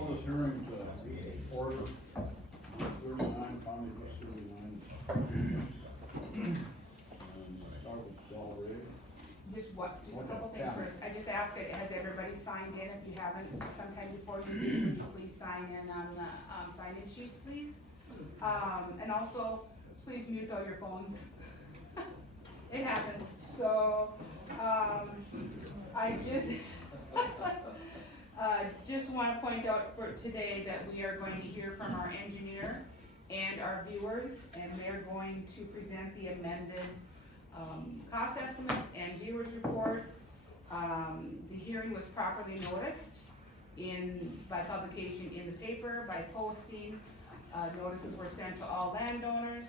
call this hearing to order. 39, County Bus 39. Start with Del Rey. Just a couple things Yeah. first. I just ask it, has everybody signed in? If you haven't, sometime before you leave, would you please sign in on the, sign-in sheet, please? And also, please mute all your phones. It happens. So, I just wanna point out for today that we are going to hear from our engineer and our viewers, and they're going to present the amended cost estimates and viewers reports. The hearing was properly noticed by publication in the paper, by posting. Notices were sent to all landowners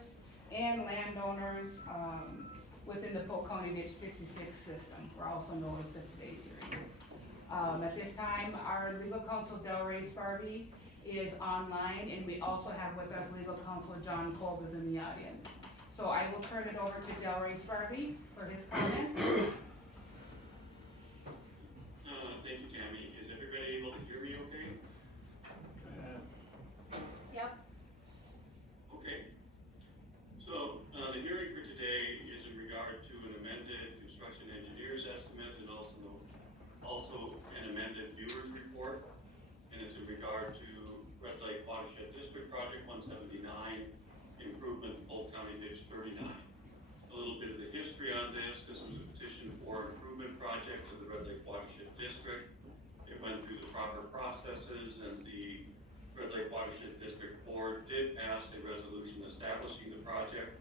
within the Polk County Ditch 66 system were also noticed of today's hearing. At this time, our legal counsel Del Rey Sparby is online, and we also have with us legal counsel John Kolb is in the audience. So I will turn it over to Del Rey Sparby for his comments. Thank you, Tammy. Is everybody able to hear me okay? Yep. Okay. So, the hearing for today is in regard to an amended construction engineer's estimate and also an amended viewer's report. And it's in regard to Red Lake Watershed District Project 179, improvement Polk County Ditch 39. A little bit of the history on this. This was a petition for improvement project of the Red Lake Watershed District. It went through the proper processes, and the Red Lake Watershed District Board did pass a resolution establishing the project.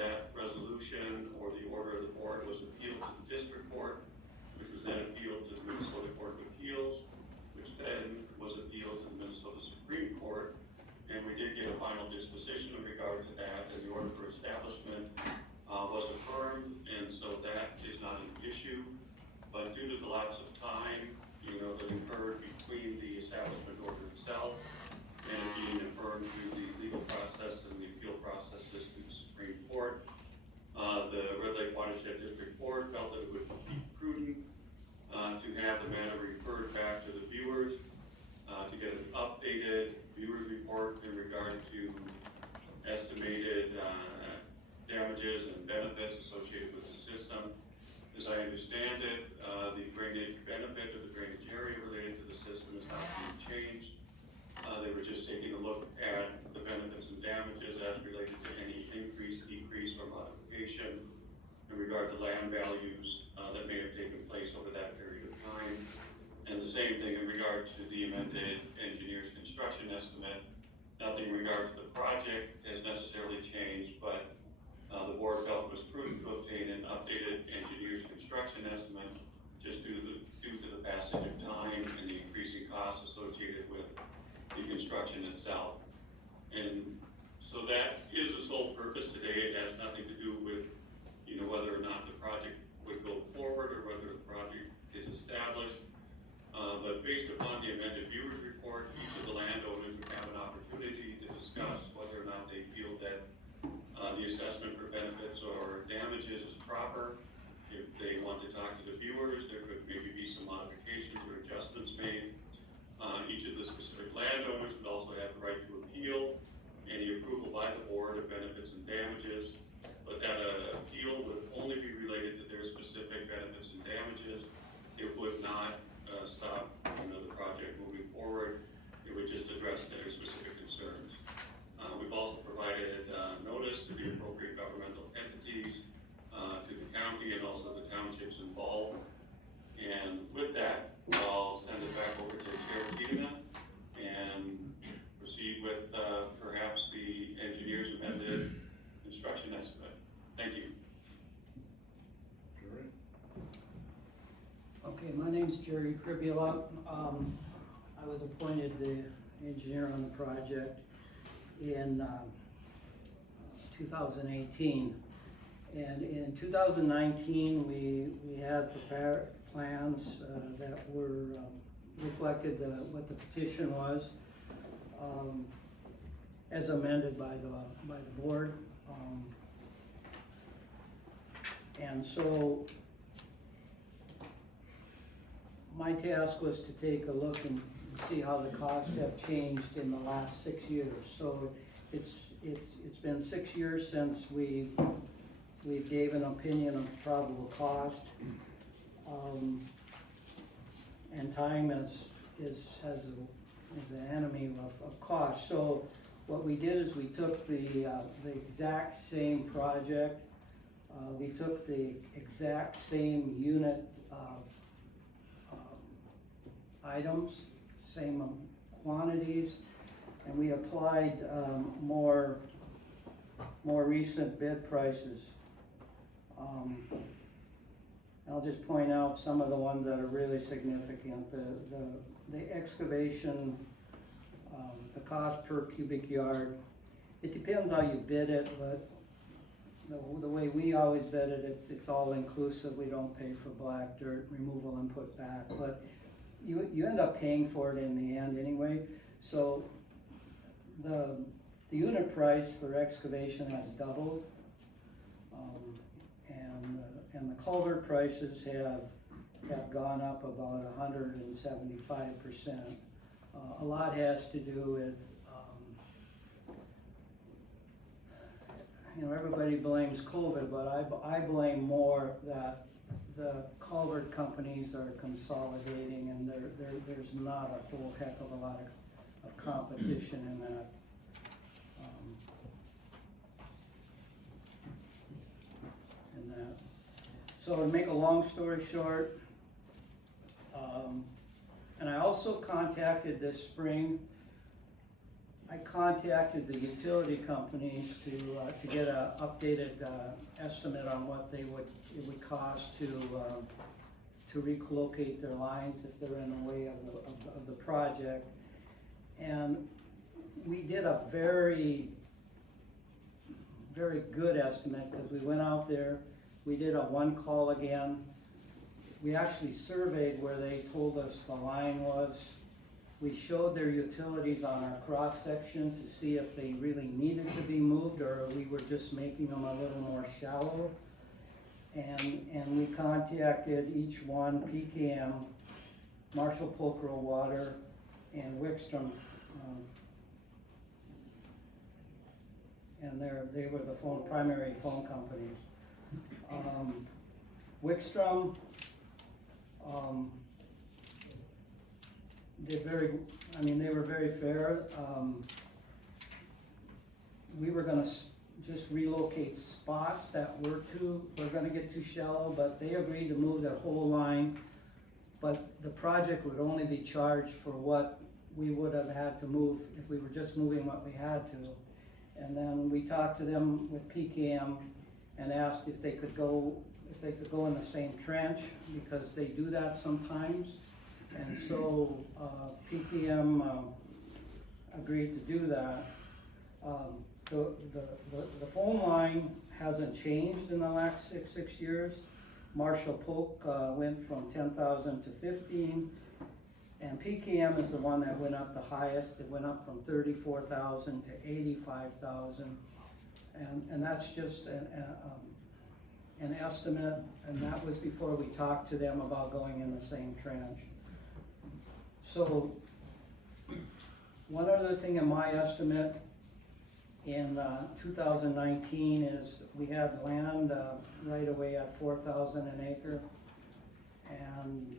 That resolution or the order of the board was appealed to the district court, which was then appealed to the Minnesota Court of Appeals, which then was appealed to the Minnesota Supreme Court. And we did get a final disposition in regard to that, and the order for establishment was affirmed, and so that is not an issue. But due to the lapse of time, that occurred between the establishment order itself and being affirmed through the legal process and the appeal processes through the Supreme Court, the Red Lake Watershed District Board felt that it would be prudent to have the matter referred back to the viewers to get an updated viewer's report in regard to estimated damages and benefits associated with the system. As I understand it, the drainage benefit of the drainage area related to the system is not being changed. They were just taking a look at the benefits and damages as related to any increase, decrease, or modification in regard to land values that may have taken place over that period of time. And the same thing in regard to the amended engineer's construction estimate. Nothing in regard to the project has necessarily changed, but the board felt it was prudent to obtain an updated engineer's construction estimate just due to the passage of time and the increasing costs associated with the construction itself. And so that is the sole purpose today. It has nothing to do with, whether or not the project would go forward or whether the project is established. But based upon the amended viewer's report, each of the landowners would have an opportunity to discuss whether or not they feel that the assessment for benefits or damages is proper. If they want to talk to the viewers, there could maybe be some modifications or adjustments made. Each of the specific landowners would also have the right to appeal any approval by the board of benefits and damages, but that appeal would only be related to their specific benefits and damages. It would not stop the project moving forward. It would just address their specific concerns. We've also provided notice to the appropriate governmental entities, to the county and also the townships involved. And with that, I'll send it back over to Chair Tina and proceed with perhaps the engineer's amended construction estimate. Thank you. Jerry? Okay, my name's Jerry Kribula. I was appointed the engineer on the project in 2018. And in 2019, we had prepared plans that were reflected what the petition was as amended by the board. And so my task was to take a look and see how the costs have changed in the last 6 years. So it's been 6 years since we gave an opinion of probable cost. And time is an enemy of cost. So what we did is we took the exact same project, we took the exact same unit items, same quantities, and we applied more recent bid prices. I'll just point out some of the ones that are really significant. The excavation, the cost per cubic yard, it depends how you bid it, but the way we always bid it, it's all inclusive. We don't pay for black dirt removal and put back, but you end up paying for it in the end anyway. So the unit price for excavation has doubled, and the culvert prices have gone up about 175%. A lot has to do with, everybody blames COVID, but I blame more that the culvert companies are consolidating, and there's not a whole heck of a lot of competition in that. So to make a long story short, and I also contacted this spring, I contacted the utility companies to get an updated estimate on what it would cost to relocate their lines if they're in the way of the project. And we did a very, very good estimate, because we went out there, we did a one call again. We actually surveyed where they told us the line was. We showed their utilities on our cross section to see if they really needed to be moved, or we were just making them a little more shallow. And we contacted each one, PKM, Marshall Polk Water, and Wickstrom. And they were the primary phone companies. Wickstrom they were very fair. We were gonna just relocate spots that were gonna get too shallow, but they agreed to move their whole line. But the project would only be charged for what we would have had to move if we were just moving what we had to. And then we talked to them with PKM and asked if they could go in the same trench, because they do that sometimes. And so PKM agreed to do that. The phone line hasn't changed in the last six years. Marshall Polk went from 10,000 to 15, and PKM is the one that went up the highest. It went up from 34,000 to 85,000, and that's just an estimate, and that was before we talked to them about going in the same trench. So one other thing in my estimate in 2019 is we had land right away at 4,000 an acre, and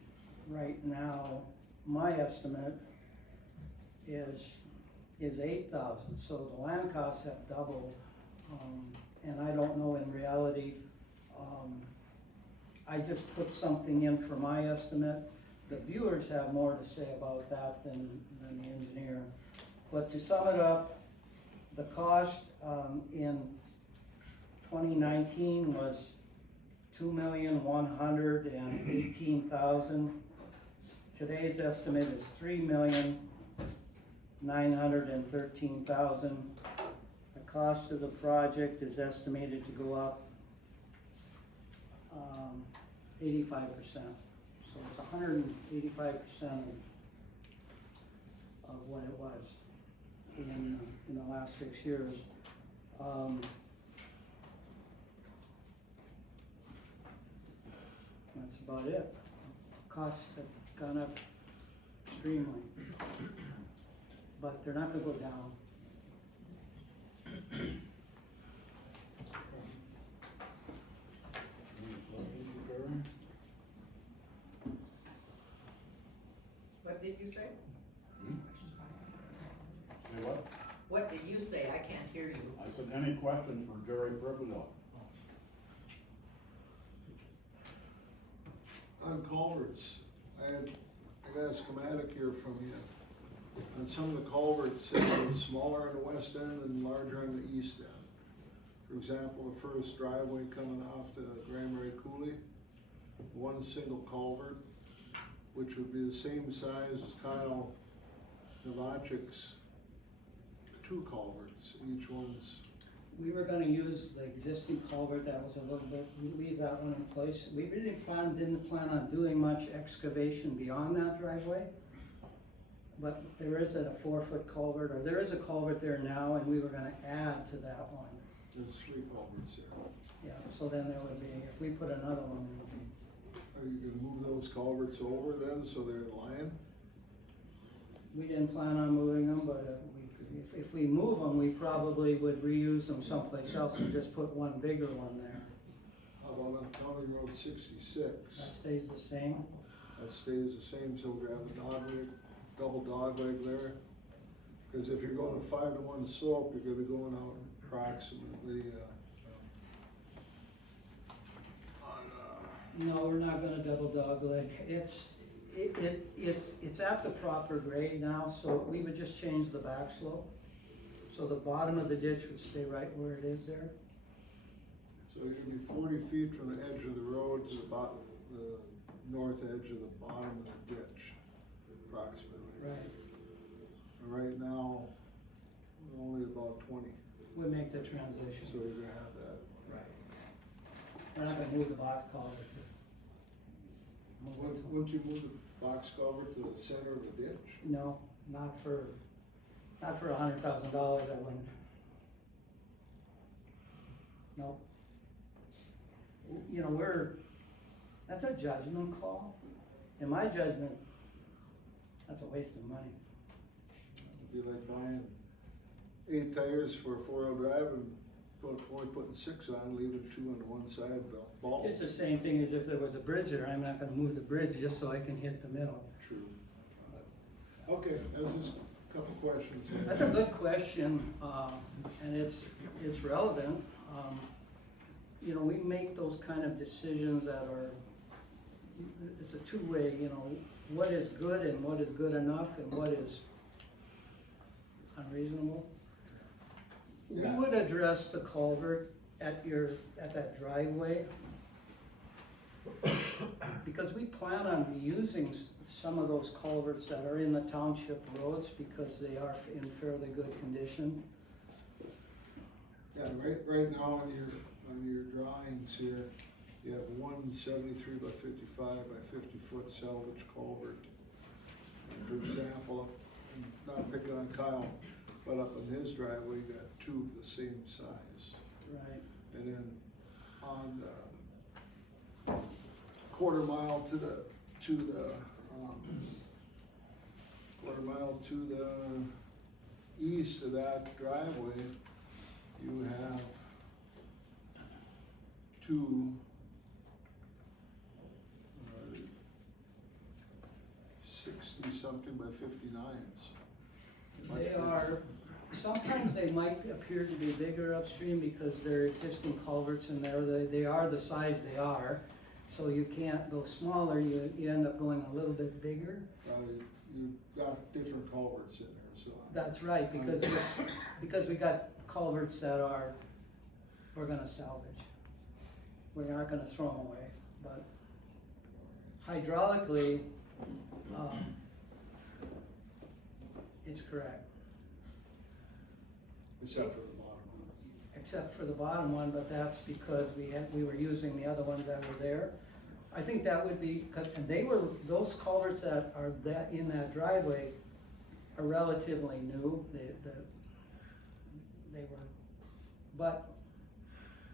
right now my estimate is 8,000. So the land costs have doubled, and I don't know in reality. I just put something in for my estimate. The viewers have more to say about that than the engineer. But to sum it up, the cost in 2019 was $2,118,000. Today's estimate is $3,913,000. The cost of the project is estimated to go up 85%. So it's 185% of what it was in the last 6 years. That's about it. Costs have gone up extremely. But they're not gonna go down. Any questions, Karen? What did you say? Say what? What did you say? I can't hear you. I said, any questions for Jerry Pribbledo? On culverts, I got a schematic here from you. On some of the culverts, they're smaller on the west end and larger on the east end. For example, the first driveway coming off the Granbury Coulee, one single culvert, which would be the same size as Kyle Novacek's two culverts, each one's. We were gonna use the existing culvert that was a little bit, we leave that one in place. We really didn't plan on doing much excavation beyond that driveway. But there isn't a 4-foot culvert, or there is a culvert there now, and we were gonna add to that one. There's three culverts there. Yeah, so then there would be, if we put another one, it would be, Are you gonna move those culverts over then, so they're in line? we didn't plan on moving them, but if we move them, we probably would reuse them someplace else and just put one bigger one there. How about on County Road 66? That stays the same. That stays the same, so we have a dogleg, double dogleg there. Cause if you're going to 5-to-1 slope, you're gonna be going out approximately, No, we're not gonna double dogleg. It's at the proper grade now, so we would just change the back slope. So the bottom of the ditch would stay right where it is there. so you're gonna be 40 feet from the edge of the road to the bottom, the north edge of the bottom of the ditch, approximately. Right. And right now, we're only about 20, Would make the transition. so you're gonna have that. Right. We're not gonna move the box culvert. Wouldn't you move the box culvert to the center of the ditch? No, not for $100,000, I wouldn't. Nope. You know, that's a judgment call. In my judgment, that's a waste of money. It'd be like buying 8 tires for a 4-wheel drive and only putting 6 on, leaving 2 on the one side of the ball. It's the same thing as if there was a bridge there, I'm not gonna move the bridge just so I can hit the middle. True. Okay, that was just a couple questions. That's a good question, and it's relevant. You know, we make those kind of decisions that are, it's a two-way, you know, what is good and what is good enough and what is unreasonable. We Yeah. would address the culvert at that driveway, because we plan on reusing some of those culverts that are in the township roads because they are in fairly good condition. Yeah, right now on your drawings here, you have one 73 by 55 by 50 foot salvage culvert. And for example, not picking on Kyle, but up in his driveway, you got 2 of the same size. Right. And then on the quarter mile to the east of that driveway, you have 2 60-something by 59s. They are, sometimes they might appear to be bigger upstream because there are existing culverts in there. They are the size they are, so you can't go smaller, you end up going a little bit bigger. You've got different culverts in there, so. That's right, because we got culverts that we're gonna salvage. We're not gonna throw them away, but hydraulically, it's correct. Except for the bottom one. Except for the bottom one, but that's because we were using the other ones that were there. I think that would be, and those culverts that are in that driveway are relatively new. They were, but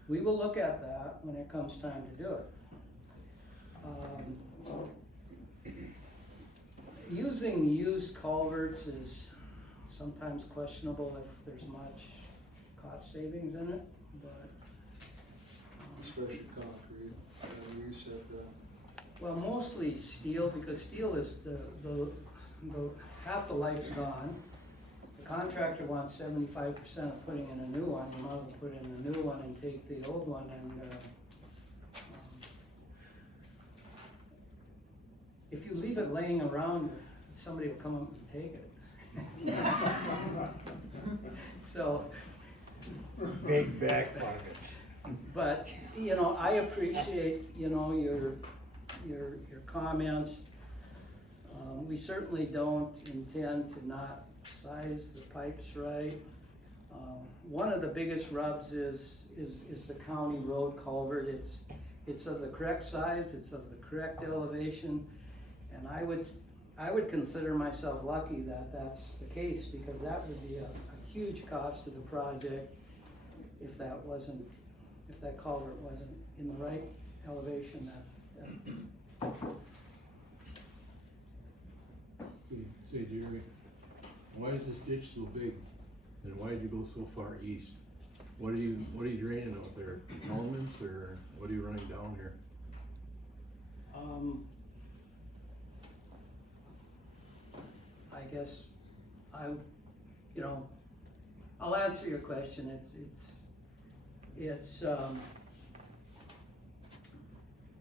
we will look at that when it comes time to do it. using used culverts is sometimes questionable if there's much cost savings in it, but, Especially concrete, you said that. well, mostly steel, because steel is the half the life's gone. The contractor wants 75% of putting in a new one, you might as well put in a new one and take the old one and, if you leave it laying around, somebody will come up and take it. So, Big back pockets. but, you know, I appreciate, you know, your comments. We certainly don't intend to not size the pipes right. One of the biggest rubs is the county road culvert. It's of the correct size, it's of the correct elevation, and I would consider myself lucky that that's the case, because that would be a huge cost to the project if that culvert wasn't in the right elevation. Say, Jerry, why is this ditch so big, and why did you go so far east? What are you draining out there, elements, or what are you running down here? I guess I'll answer your question.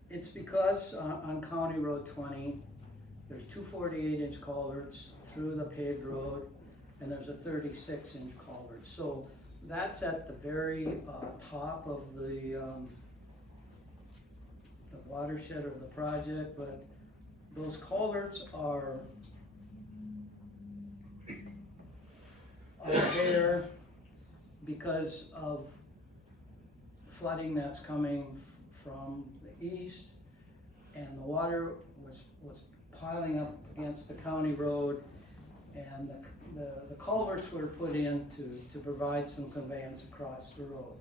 It's because on County Road 20, there's two 48-inch culverts through the paved road, and there's a 36-inch culvert. So that's at the very top of the watershed of the project, but those culverts are there because of flooding that's coming from the east, and the water was piling up against the county road, and the culverts were put in to provide some conveyance across the road.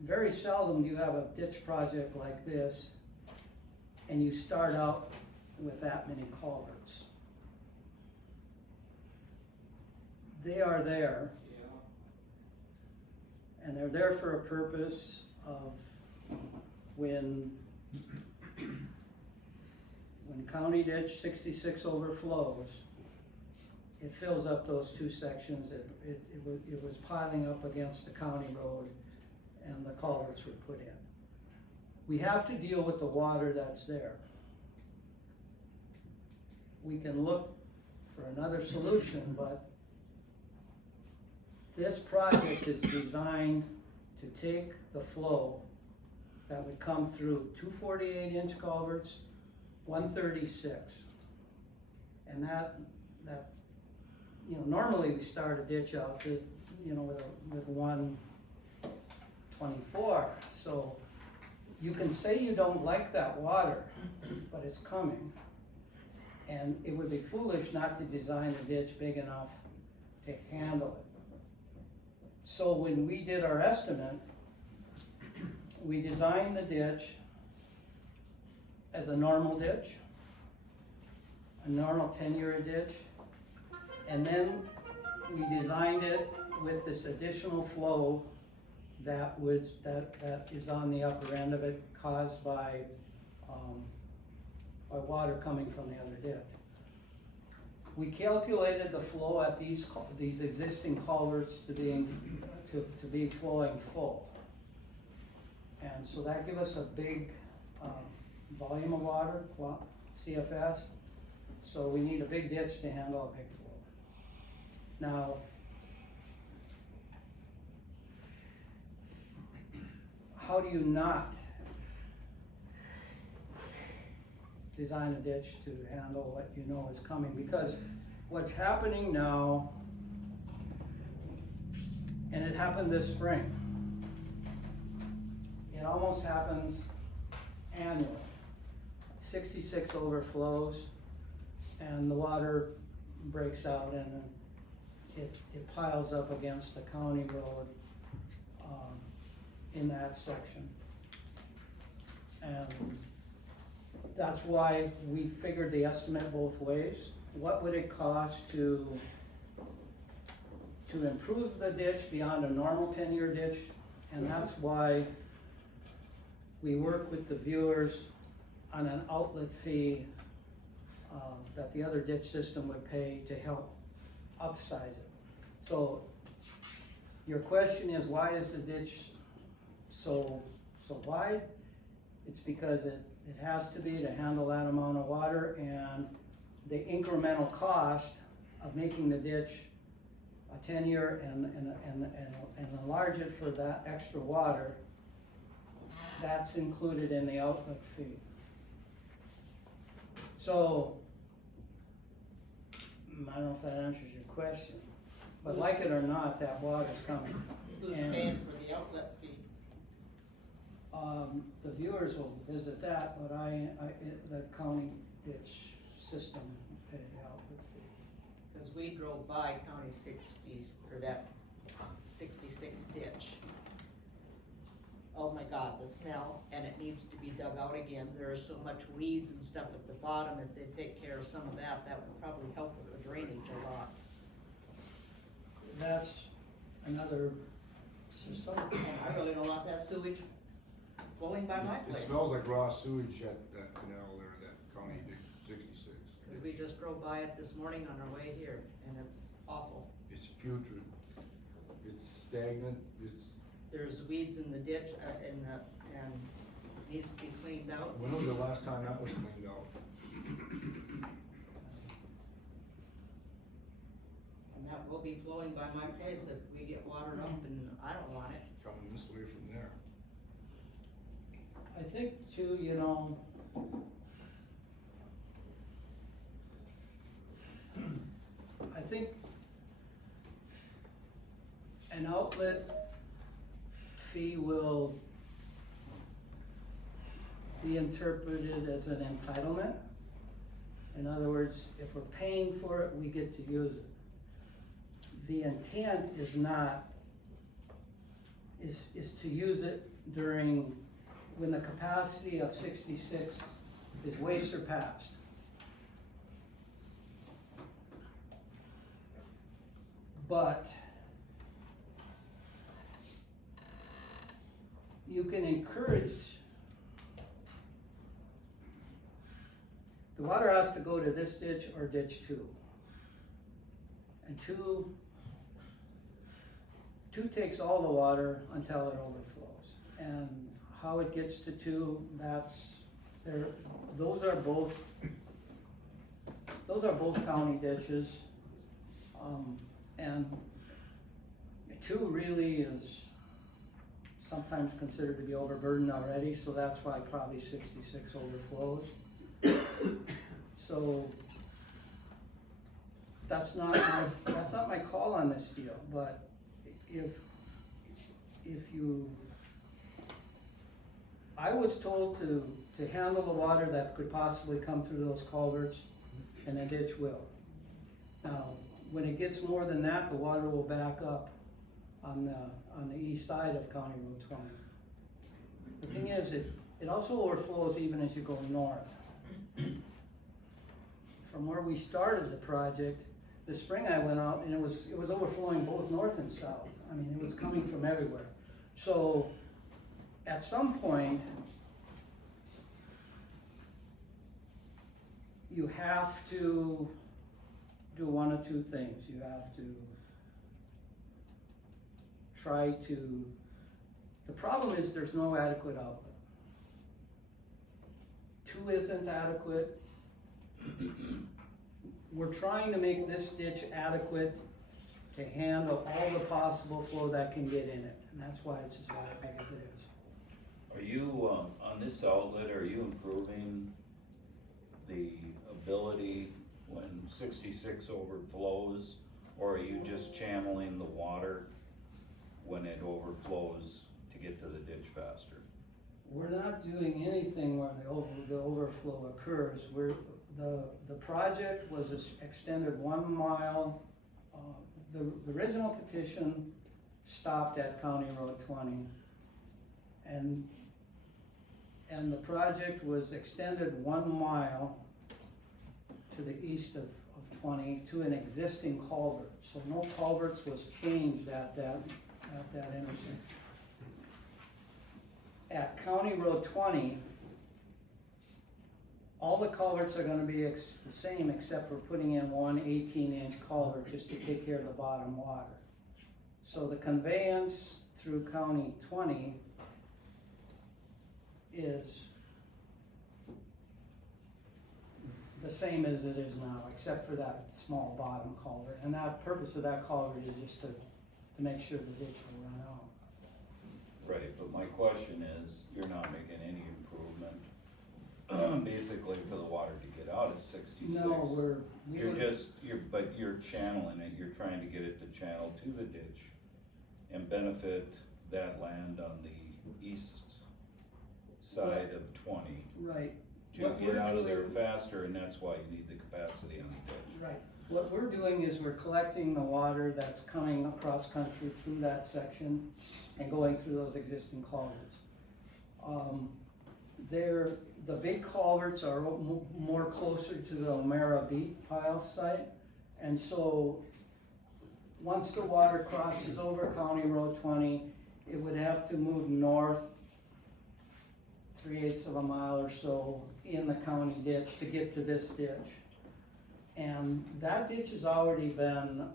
Very seldom do you have a ditch project like this and you start out with that many culverts. They are there, and they're there for a purpose of when County Ditch 66 overflows, it fills up those two sections. It was piling up against the county road, and the culverts were put in. We have to deal with the water that's there. We can look for another solution, but this project is designed to take the flow that would come through two 48-inch culverts, 136. And that, normally we start a ditch out with 124. So you can say you don't like that water, but it's coming. And it would be foolish not to design a ditch big enough to handle it. So when we did our estimate, we designed the ditch as a normal ditch, a normal 10-year ditch, and then we designed it with this additional flow that is on the upper end of it, caused by water coming from the other ditch. We calculated the flow at these existing culverts to be flowing full, and so that gives us a big volume of water, CFS. So we need a big ditch to handle a big flow. Now, how do you not design a ditch to handle what you know is coming? Because what's happening now, and it happened this spring, it almost happens annually. 66 overflows, and the water breaks out, and it piles up against the county road in that section. And that's why we figured the estimate both ways. What would it cost to improve the ditch beyond a normal 10-year ditch? And that's why we work with the viewers on an outlet fee that the other ditch system would pay to help upsize it. So your question is, why is the ditch so wide? It's because it has to be to handle that amount of water, and the incremental cost of making the ditch a 10-year and enlarge it for that extra water, that's included in the outlet fee. So, I don't know if that answers your question, but like it or not, that water's coming. Who's And- paying for the outlet fee? The viewers will visit that, but the county ditch system pay the outlet fee. Cause we drove by County 60s, or that 66 ditch. Oh my God, the smell, and it needs to be dug out again. There is so much weeds and stuff at the bottom. If they take care of some of that, that would probably help with the drainage a lot. That's another system. And I really don't want that sewage flowing by my It place. smells like raw sewage at that canal there, that County 66. Cause we just drove by it this morning on our way here, and it's awful. It's putrid. It's stagnant, There's weeds in the ditch, and needs to be cleaned out. when was the last time that was cleaned out? And that will be flowing by my place if we get watered up, and I don't want it. Coming this way from there. I think too, you know, I think an outlet fee will be interpreted as an entitlement. In other words, if we're paying for it, we get to use it. The intent is not, is to use it during, when the capacity of 66 is way surpassed. But you can encourage, the water has to go to this ditch or ditch 2. And two takes all the water until it overflows. And how it gets to 2, those are both county ditches. And 2 really is sometimes considered to be overburdened already, so that's why probably 66 overflows. So that's not my call on this deal, but I was told to handle the water that could possibly come through those culverts, and the ditch will. Now, when it gets more than that, the water will back up on the east side of County Road 20. The thing is, it also overflows even as you go north. From where we started the project, this spring I went out and it was overflowing both north and south. I mean, it was coming from everywhere. So at some point, you have to do one of 2 things. You have to try to, the problem is there's no adequate outlet. 2 isn't adequate. We're trying to make this ditch adequate to handle all the possible flow that can get in it, and that's why it's as big as it is. Are you, on this outlet, are you improving the ability when 66 overflows, or are you just channeling the water when it overflows to get to the ditch faster? We're not doing anything where the overflow occurs. The project was extended 1 mile. The original petition stopped at County Road 20. And and the project was extended 1 mile to the east of 20 to an existing culvert. So no culverts was changed at that intersection. At County Road 20, all the culverts are gonna be the same except for putting in one 18-inch culvert just to take care of the bottom water. So the conveyance through County 20 is the same as it is now, except for that small bottom culvert. And that purpose of that culvert is just to make sure the ditch will run out. Right, but my question is, you're not making any improvement, basically for the water to get out at 66. No, But you're channeling it, you're trying to get it to channel to the ditch and benefit that land on the east side of 20. Right. To What get we're out of there doing- faster, and that's why you need the capacity on the ditch. Right. What we're doing is we're collecting the water that's coming across country through that section and going through those existing culverts. The big culverts are more closer to the O'Mara beat pile site. And so, once the water crosses over County Road 20, it would have to move north 3/8 of a mile or so in the county ditch to get to this ditch. And that ditch has already been,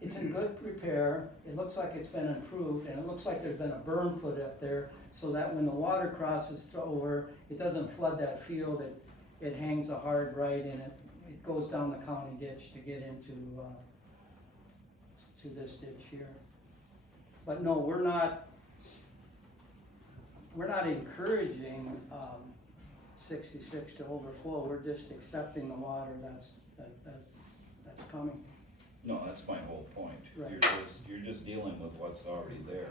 it's in good repair, it looks like it's been improved, and it looks like there's been a berm put up there so that when the water crosses over, it doesn't flood that field, it hangs a hard right and it goes down the county ditch to get into, to this ditch here. But no, we're not encouraging, 66 to overflow, we're just accepting the water that's coming. No, that's my whole point. Right. You're just dealing with what's already there.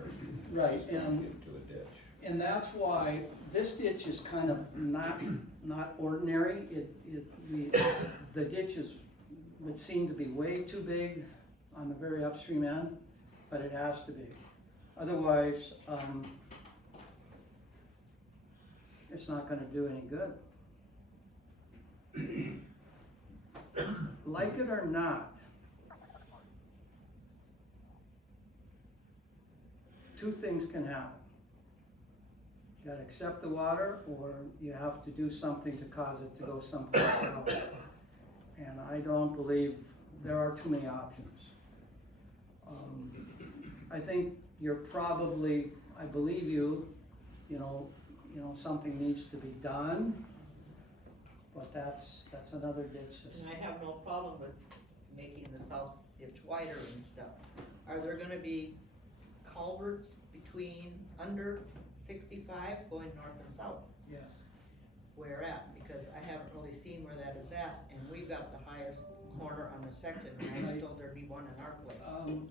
Right, Just trying to and- get to the ditch. And that's why this ditch is kind of not ordinary, the ditch would seem to be way too big on the very upstream end, but it has to be. Otherwise, it's not gonna do any good. Like it or not, two things can happen. You gotta accept the water, or you have to do something to cause it to go someplace else. And I don't believe there are too many options. I think you're probably, I believe you know, something needs to be done, but that's another ditch system. And I have no problem with making the south ditch wider and stuff. Are there gonna be culverts under 65 going north and south? Yes. Where at? Because I haven't really seen where that is at, and we've got the highest corner on the section, and I was told there'd be one in our place.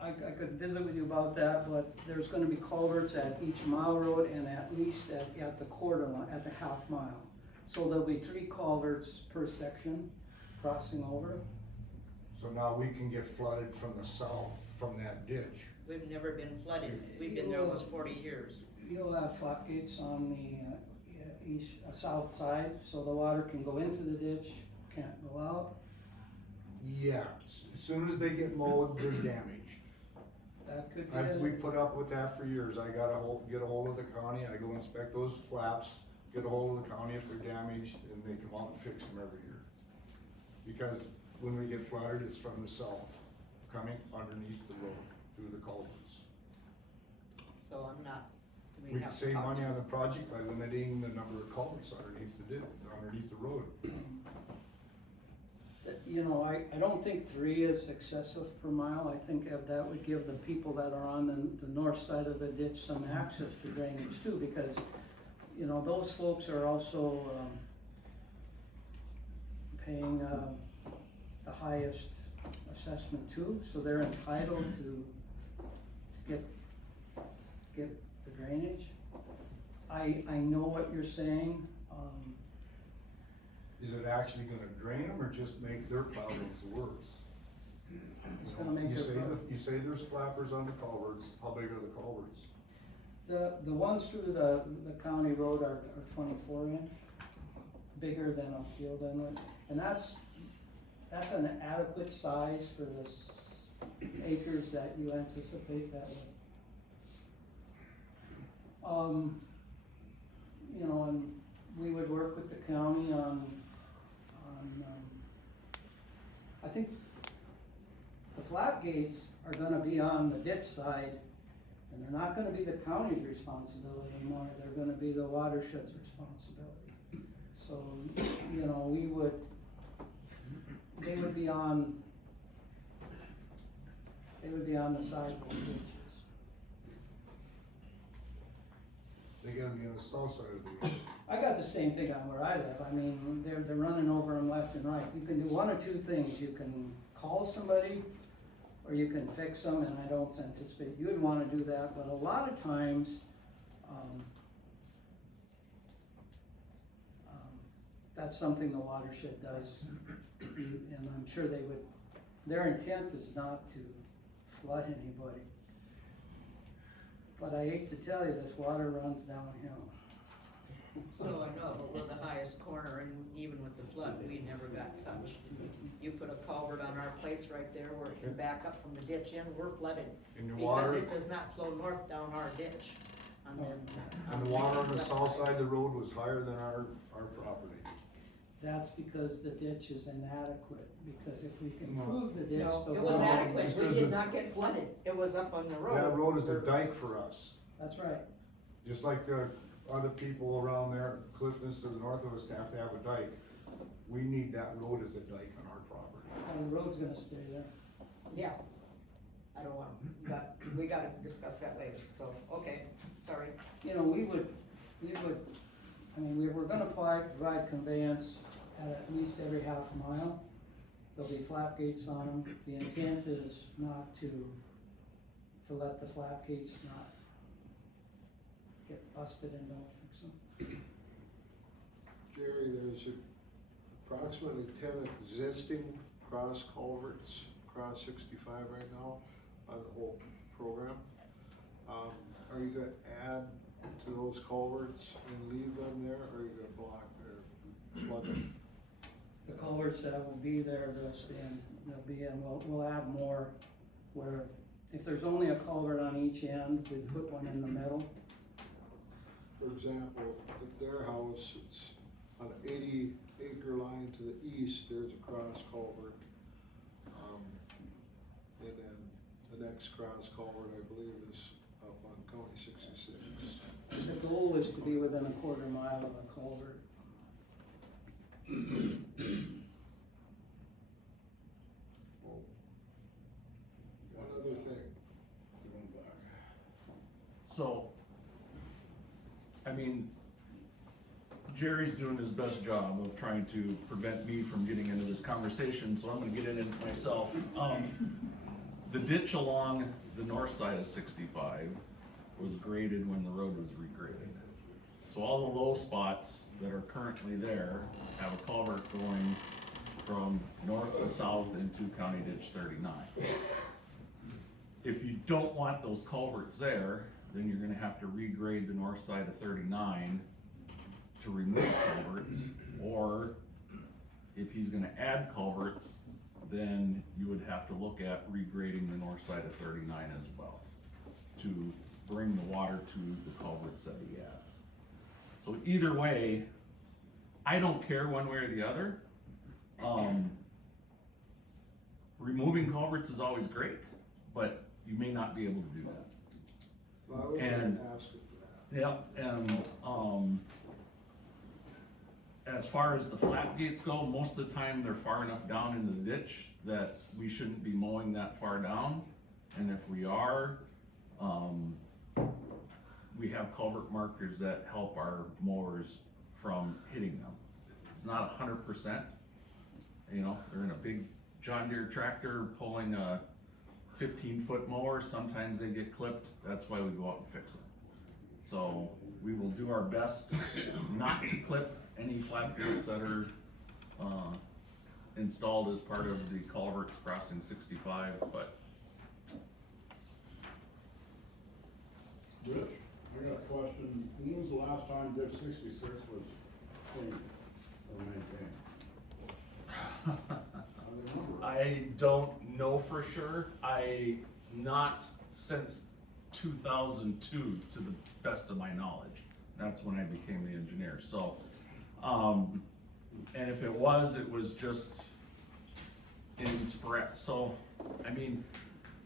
I could visit with you about that, but there's gonna be culverts at each mile road and at least at the quarter mile, at the half mile. So there'll be 3 culverts per section crossing over. So now we can get flooded from the south from that ditch. We've never been flooded, we've been there almost 40 years. You'll have floodgates on the south side, so the water can go into the ditch, can't go out. Yeah, as soon as they get mowed, they're damaged. That could be We it. put up with that for years. I get a hold of the county, I go inspect those flaps, get a hold of the county if they're damaged, and they come out and fix them every year. Because when we get flooded, it's from the south, coming underneath the road, through the culverts. So I'm not, We can have to save talk money to- on the project by limiting the number of culverts underneath underneath the road. I don't think 3 is excessive per mile. I think that would give the people that are on the north side of the ditch some access to drainage too, because, those folks are also, paying, the highest assessment too, so they're entitled to get the drainage. I know what you're saying, Is it actually gonna drain them or just make their problems worse? it's gonna make You it. say you say there's flappers on the culverts, how big are the culverts? The ones through the county road are 24 inch, bigger than a field inlet, and that's an adequate size for the acres that you anticipate that would. You know, and we would work with the county on I think the flat gates are gonna be on the ditch side, and they're not gonna be the county's responsibility anymore, they're gonna be the watershed's responsibility. So, you know, they would be on the side of the ditches. They gotta be on the south side of the, I got the same thing on where I live, I mean, they're running over them left and right. You can do one or two things, you can call somebody, or you can fix them, and I don't anticipate you'd wanna do that, but a lot of times, that's something the watershed does, and I'm sure they would, their intent is not to flood anybody. But I hate to tell you, this water runs downhill. So I know, but we're the highest corner, and even with the flood, we never got touched. You put a culvert on our place right there where it can back up from the ditch in, we're flooded. and your Because water, it does not flow north down our ditch. And then. and the water on the west south side of the road was higher than our property. That's because the ditch is inadequate, because if we can No. improve the ditch, No, the it was water. adequate, we did not get flooded, it was up on the road. That road is the dike for us, That's right, just like the other people around there, Clifton's to the north of us have to have a dike. We need that road as a dike on our property. and the road's gonna stay there. Yeah, I don't want, but we gotta discuss that later, so, okay, sorry. You know, we would, I mean, we're gonna provide conveyance at least every half a mile. There'll be flap gates on them. The intent is not to let the flap gates not get busted and don't fix them. Jerry, there's approximately 10 existing cross culverts across 65 right now on the whole program. Are you gonna add to those culverts and leave them there, or are you gonna block or flood them? The culverts that will be there, they'll be in, we'll add more where, if there's only a culvert on each end, we'd put one in the middle. For example, at their house, it's on an 80-acre line to the east, there's a cross culvert. And then the next cross culvert, I believe, is up on County 66. The goal is to be within a quarter mile of a culvert. One other thing. So, I mean, Jerry's doing his best job of trying to prevent me from getting into this conversation, so I'm gonna get into it myself. The ditch along the north side of 65 was graded when the road was regraded. So all the low spots that are currently there have a culvert going from north to south into County Ditch 39. If you don't want those culverts there, then you're gonna have to regrade the north side of 39 to remove culverts, or if he's gonna add culverts, then you would have to look at regrading the north side of 39 as well, to bring the water to the culverts that he adds. So either way, I don't care one way or the other. Removing culverts is always great, but you may not be able to do that. Well, I was And- gonna ask you for that. Yep, and, as far as the flap gates go, most of the time they're far enough down in the ditch that we shouldn't be mowing that far down. And if we are, we have culvert markers that help our mowers from hitting them. It's not 100%, you know, they're in a big John Deere tractor pulling a 15-foot mower, sometimes they get clipped, that's why we go out and fix them. So we will do our best not to clip any flap gates that are, installed as part of the culverts crossing 65, but Rich? I got a question. When was the last time ditch 66 was cleaned or maintained? I remember. I don't know for sure. Not since 2002, to the best of my knowledge. That's when I became the engineer, so. And if it was just in so, I mean,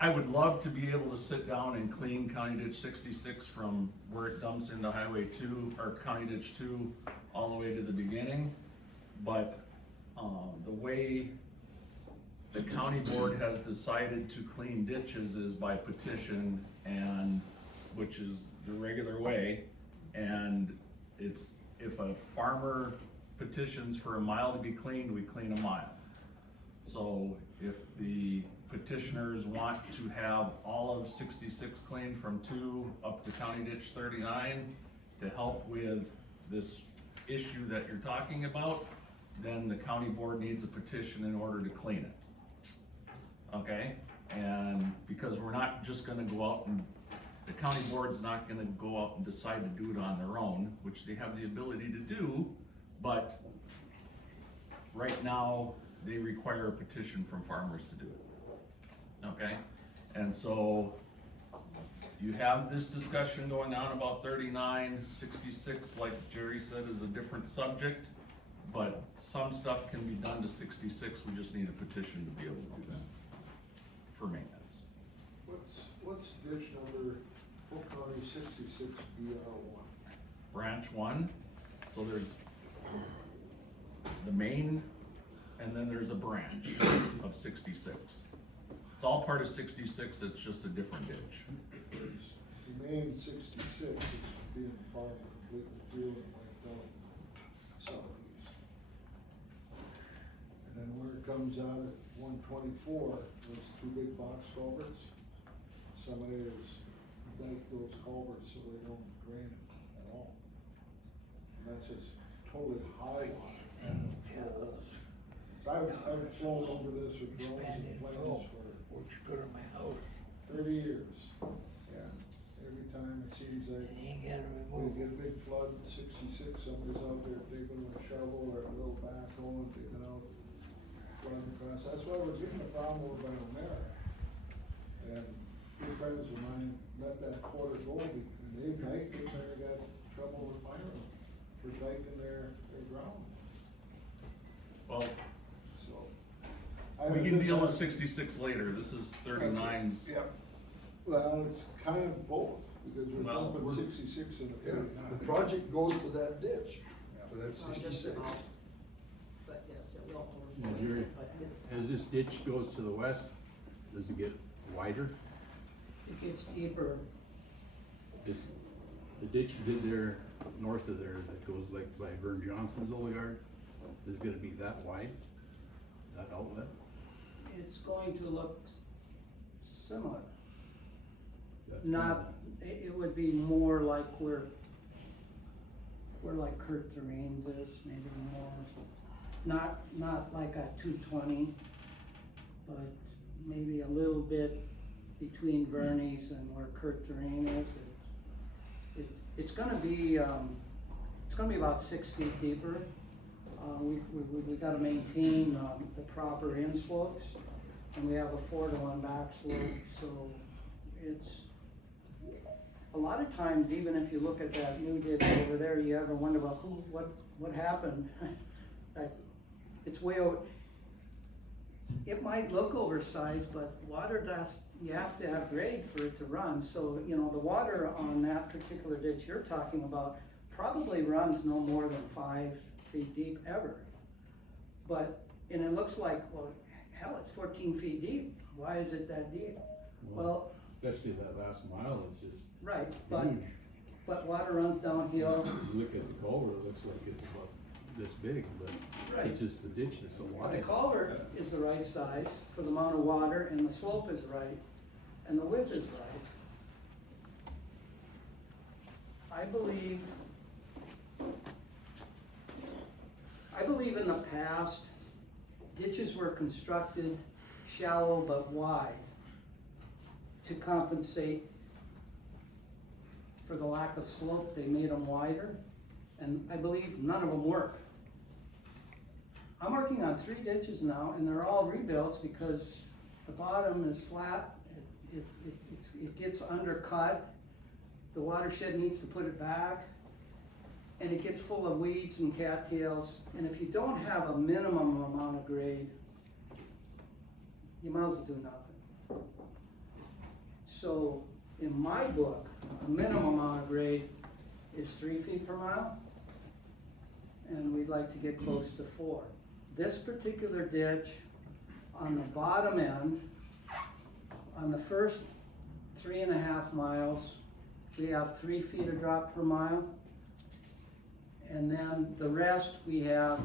I would love to be able to sit down and clean County Ditch 66 from where it dumps into Highway 2, or County Ditch 2, all the way to the beginning. But, the way the county board has decided to clean ditches is by petition, and, which is the regular way. And it's, if a farmer petitions for a mile to be cleaned, we clean a mile. So if the petitioners want to have all of 66 cleaned from 2 up to County Ditch 39 to help with this issue that you're talking about, then the county board needs a petition in order to clean it. Okay? And because we're not just gonna go out and, the county board's not gonna go out and decide to do it on their own, which they have the ability to do, but right now, they require a petition from farmers to do it. Okay? And so, you have this discussion going on about 39, 66, like Jerry said, is a different subject, but some stuff can be done to 66, we just need a petition to be able to do that for maintenance. What's ditch number, Polk County 66 BR1? Branch 1, so there's the main, and then there's a branch of 66. It's all part of 66, it's just a different ditch. The main 66 is being farmed completely through and wiped out southeast. And then where it comes out at 124, those 2 big box culverts, somebody has diked those culverts so they don't drain at all. And that's just totally high water. So I've flown over this with drones and planes for 30 years. And every time it seems like we get a big flood in 66, somebody's out there digging with a shovel or a little backhoe and digging out, flooding across. That's why we're getting a problem over by O'Mara. And two friends of mine met that quarter gold, and they diked it, and they got trouble with firing for diking their ground. Well, So. we can deal with 66 later, this is 39's. Yep. Well, it's kind of both, because we're Well, dumping 66 in the Yeah, 39. the project goes to that ditch, to that Well, just 66. about. But yes, it will Yeah, overflow, Jerry, but it's. as this ditch goes to the west, does it get wider? It gets deeper. Is the ditch you did there, north of there, that goes like by Vern Johnson's old yard, is it gonna be that wide? That outlet? It's going to look similar. That's Not, it would be more like where like Kurt Terrains is, maybe more. Not like a 220, but maybe a little bit between Verney's and where Kurt Terrain is. It's gonna be about 6 feet deeper. We gotta maintain, the proper inslopes, and we have a 4-to-1 back slope, so it's, a lot of times, even if you look at that new ditch over there, you ever wonder about what happened? Like, it's way over, it might look oversized, but water you have to have grade for it to run, so, you know, the water on that particular ditch you're talking about probably runs no more than 5 feet deep ever. But, and it looks like, well, hell, it's 14 feet deep, why is it that deep? Well, Especially that last mile, it's just right, but, huge. but water runs downhill. You look at the culvert, it looks like it's about this big, but Right. it's just the ditch is so But the wide. culvert is the right size for the amount of water, and the slope is right, and the width is right. I believe in the past, ditches were constructed shallow but wide to compensate for the lack of slope, they made them wider, and I believe none of them work. I'm working on 3 ditches now, and they're all rebuilds because the bottom is flat, it gets undercut, the watershed needs to put it back, and it gets full of weeds and cattails, and if you don't have a minimum amount of grade, you might as well do nothing. So, in my book, a minimum amount of grade is 3 feet per mile, and we'd like to get close to 4. This particular ditch, on the bottom end, on the first 3.5 miles, we have 3 feet of drop per mile. And then the rest, we have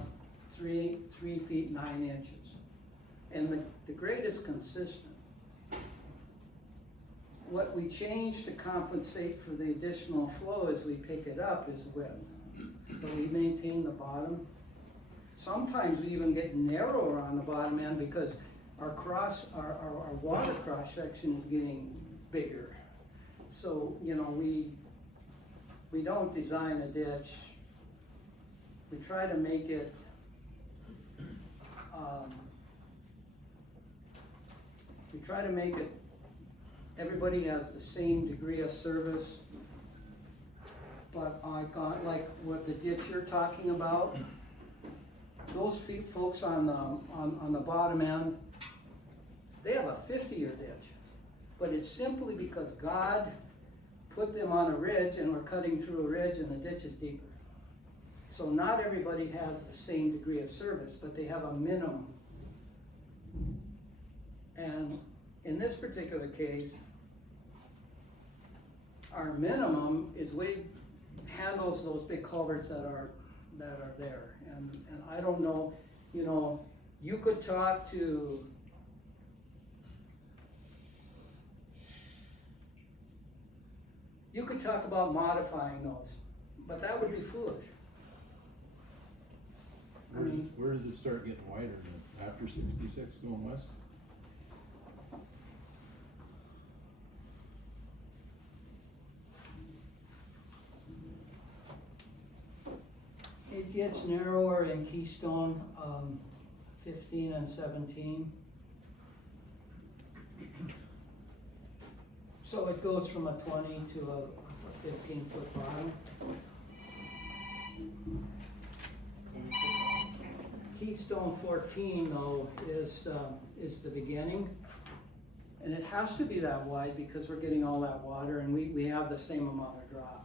3 feet 9 inches. And the grade is consistent. What we change to compensate for the additional flow as we pick it up is width. But we maintain the bottom. Sometimes we even get narrower on the bottom end because our water cross section is getting bigger. So, you know, we don't design a ditch. We try to make it everybody has the same degree of service. But I got, like what the ditch you're talking about, those folks on the bottom end, they have a 50-year ditch. But it's simply because God put them on a ridge and we're cutting through a ridge and the ditch is deeper. So not everybody has the same degree of service, but they have a minimum. And in this particular case, our minimum is handles those big culverts that are there. And I don't know, you know, you could talk about modifying those, but that would be foolish. Where does it start getting wider then? After 66 going west? It gets narrower in Keystone, 15 and 17. So it goes from a 20 to a 15-foot bottom. Keystone 14 though is the beginning. And it has to be that wide because we're getting all that water and we have the same amount of drop.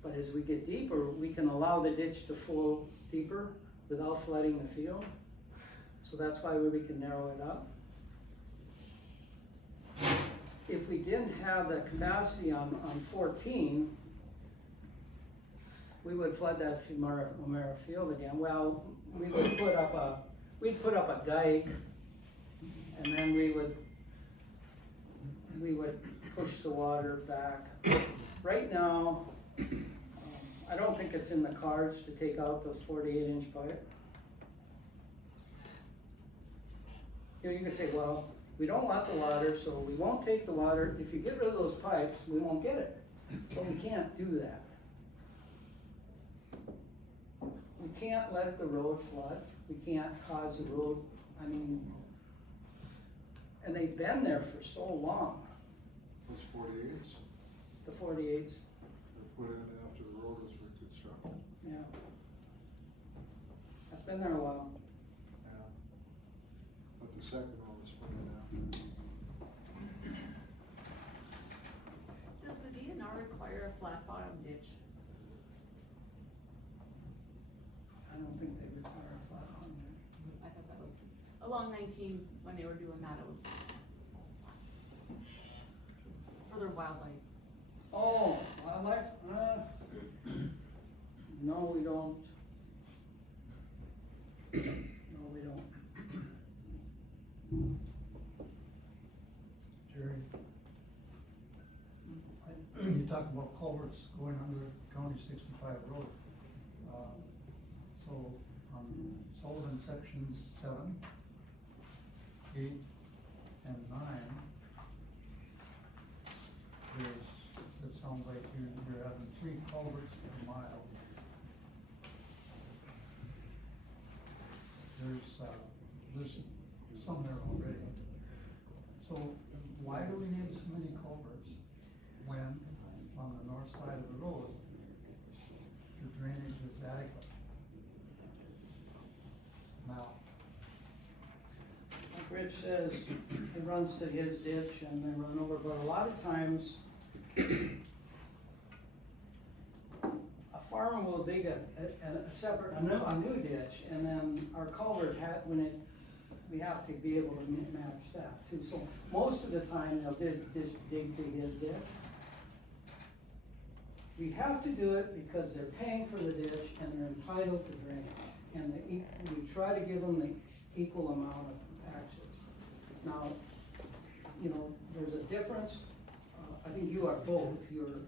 But as we get deeper, we can allow the ditch to flow deeper without flooding the field. So that's why we can narrow it up. If we didn't have the capacity on 14, we would flood that O'Mara field again. Well, we would put up a dike, and then we would push the water back. Right now, I don't think it's in the cards to take out those 48-inch pipe. You know, you can say, well, we don't want the water, so we won't take the water. If you get rid of those pipes, we won't get it. But we can't do that. We can't let the road flood. We can't cause the road, I mean, and they've been there for so long. Those 48s, The 48s, they put in after the road was reconstructed. yeah. That's been there a while. Yeah. But the second one was put in after. Does the DNR require a flat bottom ditch? I don't think they require a flat bottom. I thought that was, along 19, when they were doing that, it was for their wildlife. Oh, wildlife? No, we don't. No, we don't. Jerry, you talk about culverts going under County 65 road. So on Sullivan sections 7, 8, and 9, it's sounds like you're having 3 culverts a mile. There's some there already. So why do we need so many culverts when on the north side of the road, the drainage is adequate? Now, Like Rich says, it runs to his ditch and they run over, but a lot of times, a farmer will dig a separate, a new ditch, and then our culvert we have to be able to match that too. So most of the time, they'll dig to his ditch. We have to do it because they're paying for the ditch and they're entitled to drainage. And we try to give them the equal amount of access. Now, you know, there's a difference. I think you are both. You're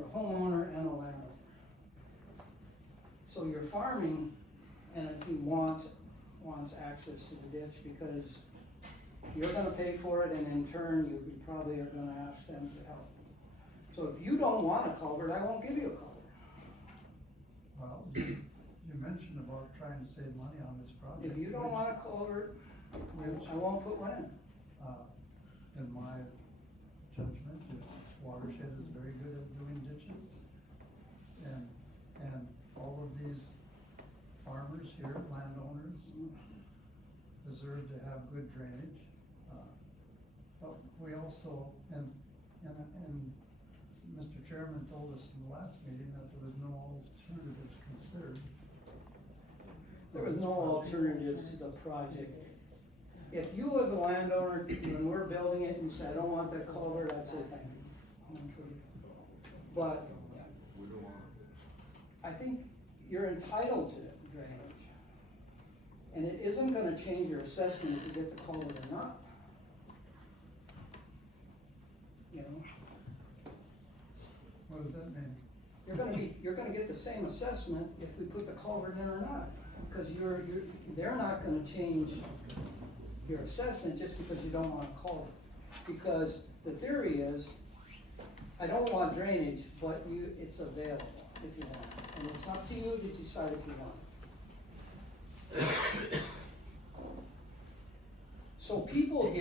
a homeowner and a landowner. So you're farming, and if he wants access to the ditch because you're gonna pay for it, and in turn, you probably are gonna ask them to help. So if you don't want a culvert, I won't give you a culvert. well, you mentioned about trying to save money on this project. If you don't want a culvert, I won't put one in. In my judgment, the watershed is very good at doing ditches. And all of these farmers here, landowners, deserve to have good drainage. But we also, and Mr. Chairman told us in the last meeting that there was no alternatives considered. There was no alternatives to the project. If you as a landowner, when we're building it, you say, I don't want that culvert, I'd say, thank you. But We don't want I think you're entitled to drainage. And it isn't gonna change your assessment if you get the culvert or not. You know, What does that mean? you're gonna get the same assessment if we put the culvert in or not. Because they're not gonna change your assessment just because you don't want a culvert. Because the theory is, I don't want drainage, but it's available if you want it. And it's up to you to decide if you want it. So people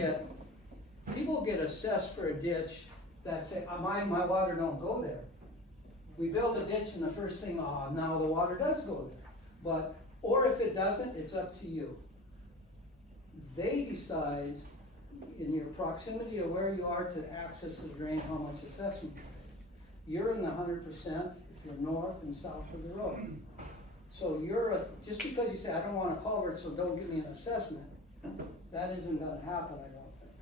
get assessed for a ditch that say, my water don't go there. We build a ditch and the first thing, now the water does go there. Or if it doesn't, it's up to you. They decide in your proximity of where you are to access the drain, how much assessment you pay. You're in the 100% if you're north and south of the road. So just because you say, I don't want a culvert, so don't give me an assessment, that isn't gonna happen, I don't think.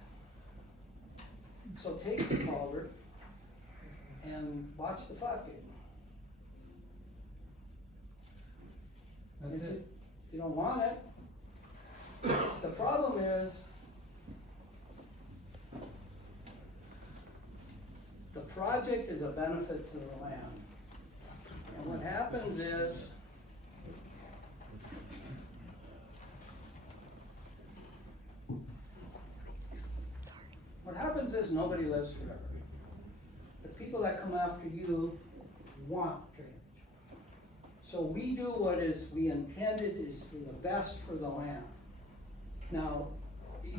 So take the culvert and watch the floodgate. That's If it. you don't want it, the problem is, the project is a benefit to the land. And what happens is, nobody lives forever. The people that come after you want drainage. So we do what we intended is for the best for the land. Now,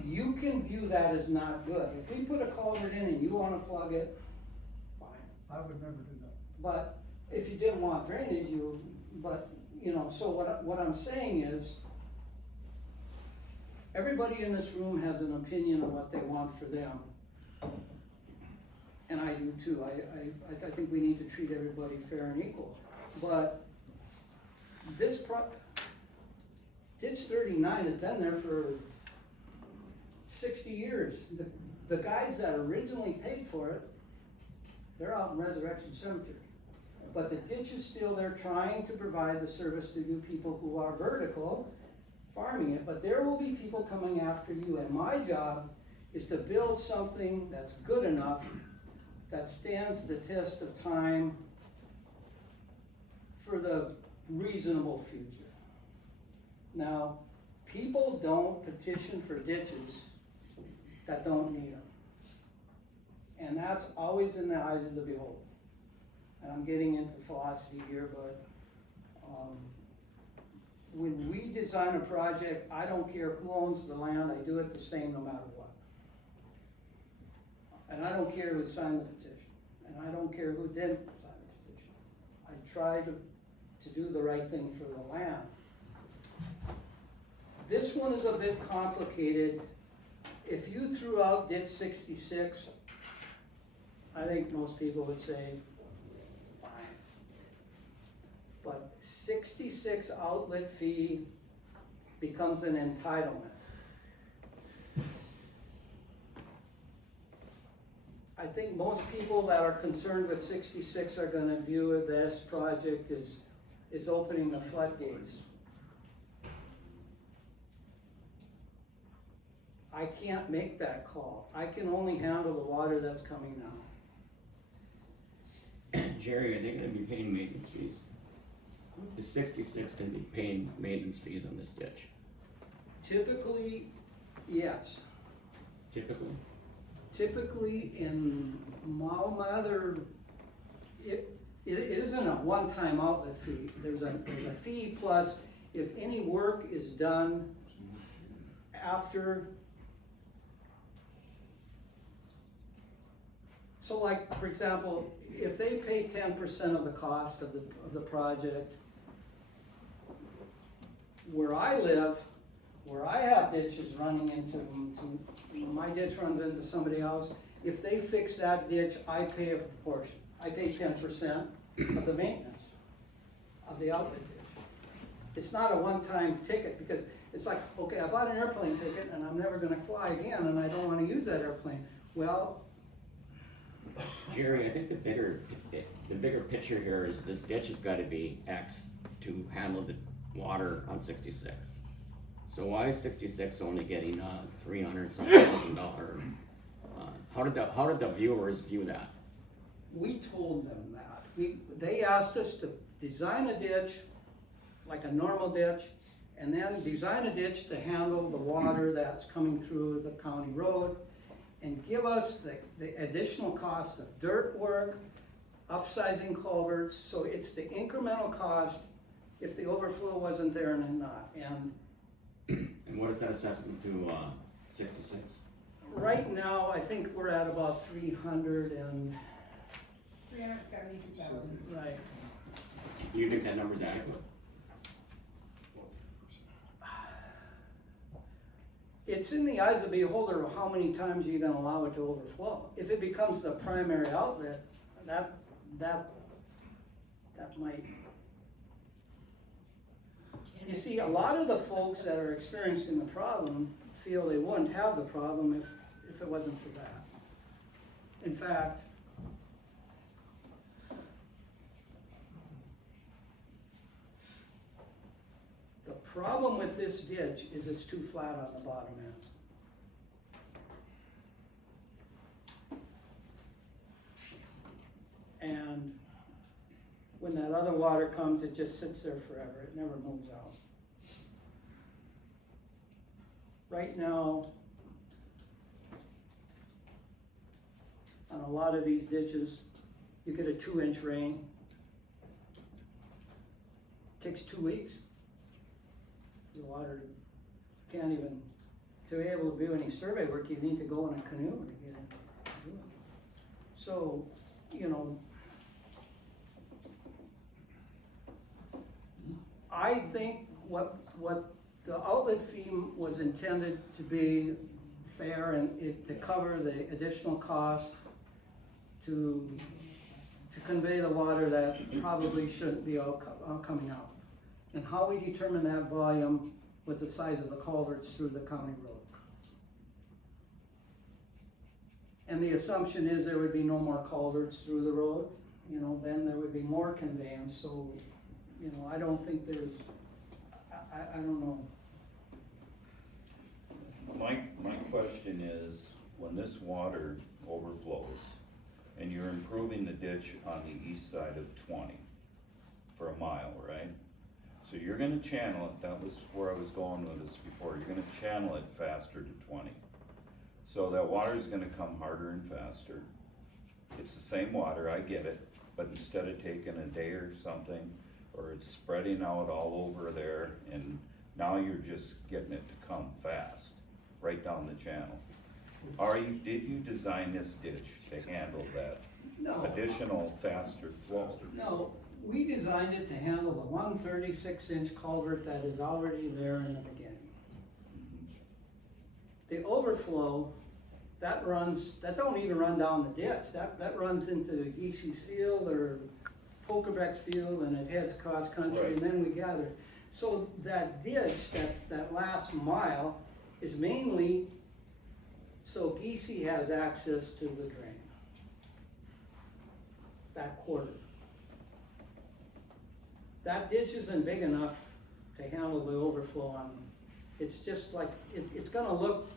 you can view that as not good. If we put a culvert in and you wanna plug it, fine. I would never do that. But if you didn't want drainage, so what I'm saying is, everybody in this room has an opinion of what they want for them. And I do too. I think we need to treat everybody fair and equal. But Ditch 39 has been there for 60 years. The guys that originally paid for it, they're out in Resurrection Cemetery. But the ditch is still there trying to provide the service to do people who are vertical farming it. But there will be people coming after you, and my job is to build something that's good enough, that stands the test of time for the reasonable future. Now, people don't petition for ditches that don't need them. And that's always in the eyes of the beholder. and I'm getting into philosophy here, but, when we design a project, I don't care who owns the land, I do it the same no matter what. And I don't care who signed the petition, and I don't care who didn't sign the petition. I try to do the right thing for the land. This one is a bit complicated. If you threw out ditch 66, I think most people would say, fine. But 66 outlet fee becomes an entitlement. I think most people that are concerned with 66 are gonna view this project as opening the floodgates. I can't make that call. I can only handle the water that's coming now. Jerry, are they gonna be paying maintenance fees? Is 66 gonna be paying maintenance fees on this ditch? Typically, yes. Typically? Typically in my other, it isn't a one-time outlet fee. There's a fee plus if any work is done after. So like, for example, if they pay 10% of the cost of the project, where I live, where I have ditches running into my ditch runs into somebody else, if they fix that ditch, I pay a proportion. I pay 10% of the maintenance of the outlet ditch. It's not a one-time ticket, because it's like, okay, I bought an airplane ticket and I'm never gonna fly again and I don't wanna use that airplane. Well, Jerry, I think the bigger picture here is this ditch has gotta be X to handle the water on 66. So why is 66 only getting $300,000? How did the viewers view that? we told them that. They asked us to design a ditch, like a normal ditch, and then design a ditch to handle the water that's coming through the county road, and give us the additional cost of dirt work, upsizing culverts, so it's the incremental cost if the overflow wasn't there and then not. And what is that assessment to 66? Right now, I think we're at about 372,000. Right. Do you think that number's adequate? It's in the eyes of the beholder of how many times you're gonna allow it to overflow. If it becomes the primary outlet, that might. You see, a lot of the folks that are experiencing the problem feel they wouldn't have the problem if it wasn't for that. In fact, the problem with this ditch is it's too flat on the bottom end. And when that other water comes, it just sits there forever. It never moves out. Right now, on a lot of these ditches, you get a 2-inch rain. Takes 2 weeks. The water can't even, to be able to do any survey work, you need to go in a canoe to get it. So, you know, I think what the outlet fee was intended to be fair and to cover the additional cost to convey the water that probably shouldn't be all coming out. And how we determine that volume was the size of the culverts through the county road. And the assumption is there would be no more culverts through the road, you know, then there would be more conveyance, so, you know, I don't think there's, I don't know. My question is, when this water overflows and you're improving the ditch on the east side of 20 for a mile, right? So you're gonna channel it, that was where I was going with this before, you're gonna channel it faster to 20. So that water's gonna come harder and faster. It's the same water, I get it, but instead of taking a day or something, or it's spreading out all over there, and now you're just getting it to come fast, right down the channel. Did you design this ditch to handle that No, additional faster flow? no, we designed it to handle the 136-inch culvert that is already there in the beginning. The overflow, that don't even run down the ditch, that runs into Geese's field or Polk's field, and it heads cross country, and then we gather. So that ditch, that last mile, is mainly so Geese has access to the drain. That quarter. That ditch isn't big enough to handle the overflow on, it's just like, it's gonna look,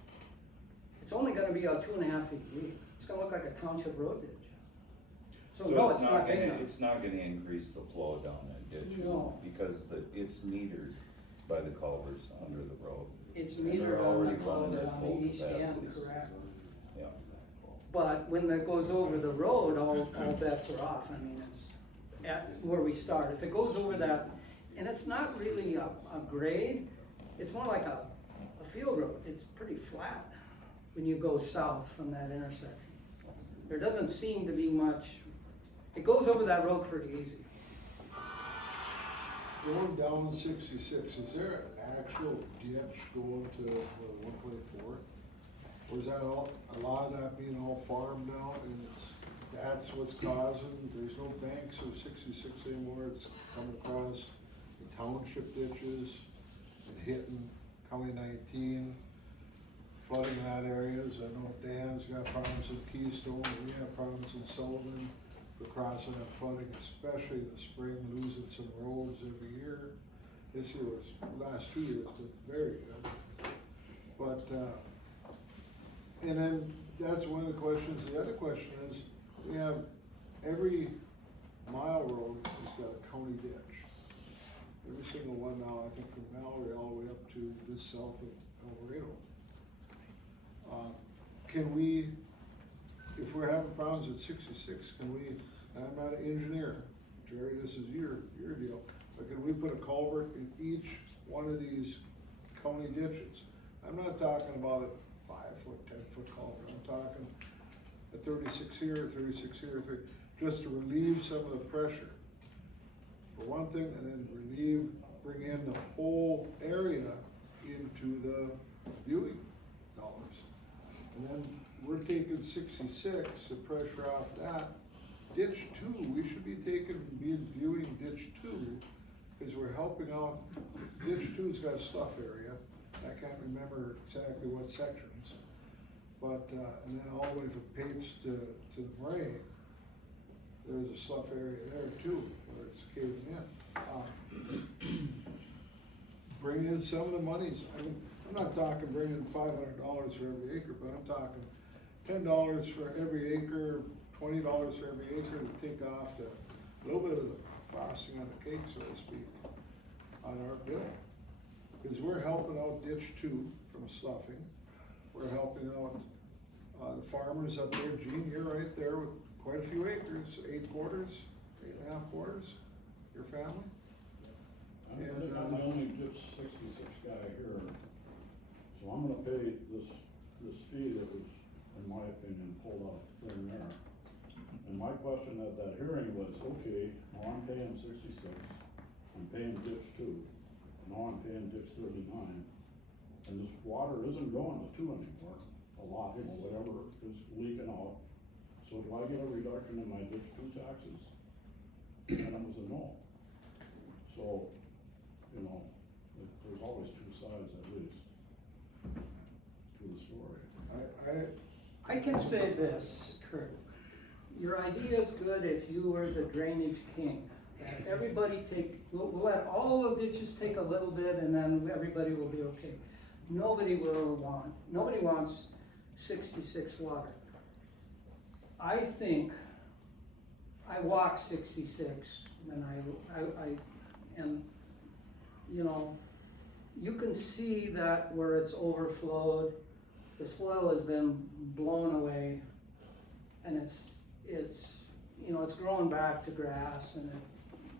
it's only gonna be about 2.5 feet deep. It's gonna look like a township road ditch. So no, it's not big enough. It's not gonna increase the flow down that ditch. No. Because it's metered by the culverts under the road. It's And they're metered on already the running culvert at on full the east end, capacity. correct? Yeah. But when that goes over the road, all bets are off. I mean, it's at where we start. If it goes over that, and it's not really a grade, it's more like a field road. It's pretty flat when you go south from that intersection. There doesn't seem to be much, it goes over that road pretty easy. Going down 66, is there an actual ditch going to 124? Or is that all, a lot of that being all farmed out and that's what's causing, there's no banks of 66 anymore, it's coming across the township ditches and hitting County 19, flooding that areas. I know Dan's got problems in Keystone, we have problems in Sullivan. We're crossing that flooding, especially in the spring, losing some roads every year. This year was, last 2 years was very good. But, and then that's one of the questions. The other question is, we have every mile road has got a county ditch. Every single one now, I think from Mallory all the way up to this south of El Dorado. Can we, if we're having problems at 66, can we, I'm not an engineer, Jerry, this is your deal, but can we put a culvert in each one of these county ditches? I'm not talking about a 5-foot, 10-foot culvert, I'm talking a 36 here, 36 here, just to relieve some of the pressure, for one thing, and then bring in the whole area into the viewing dollars. And then we're taking 66, the pressure off that. Ditch 2, we should be viewing ditch 2, because we're helping out. Ditch 2's got a slough area. I can't remember exactly what sections. But, and then all the way from Pates to the Murray, there's a slough area there too, where it's caving in. Bring in some of the monies. I mean, I'm not talking bringing $500 for every acre, but I'm talking $10 for every acre, $20 for every acre to take off a little bit of the frosting on the cake, so to speak, on our bill. Because we're helping out ditch 2 from sloughing. We're helping out the farmers up there. Gene, you're right there with quite a few acres, 8 quarters, 8.5 quarters, your family. I'm the only ditch 66 guy here, so I'm gonna pay this fee that was, in my opinion, pulled out of thin air. And my question at that hearing was, okay, now I'm paying 66, I'm paying ditch 2, now I'm paying ditch 39, and this water isn't going to 2 anymore, a lot, whatever is leaking out. So do I get a reduction in my ditch 2 taxes? And it was a no. So, there's always 2 sides at least to the story. I can say this, Kurt. Your idea is good if you were the drainage king. That everybody we'll let all the ditches take a little bit and then everybody will be okay. Nobody wants 66 water. I think, I walk 66 and you can see that where it's overflowed, the soil has been blown away, and you know, it's growing back to grass and it,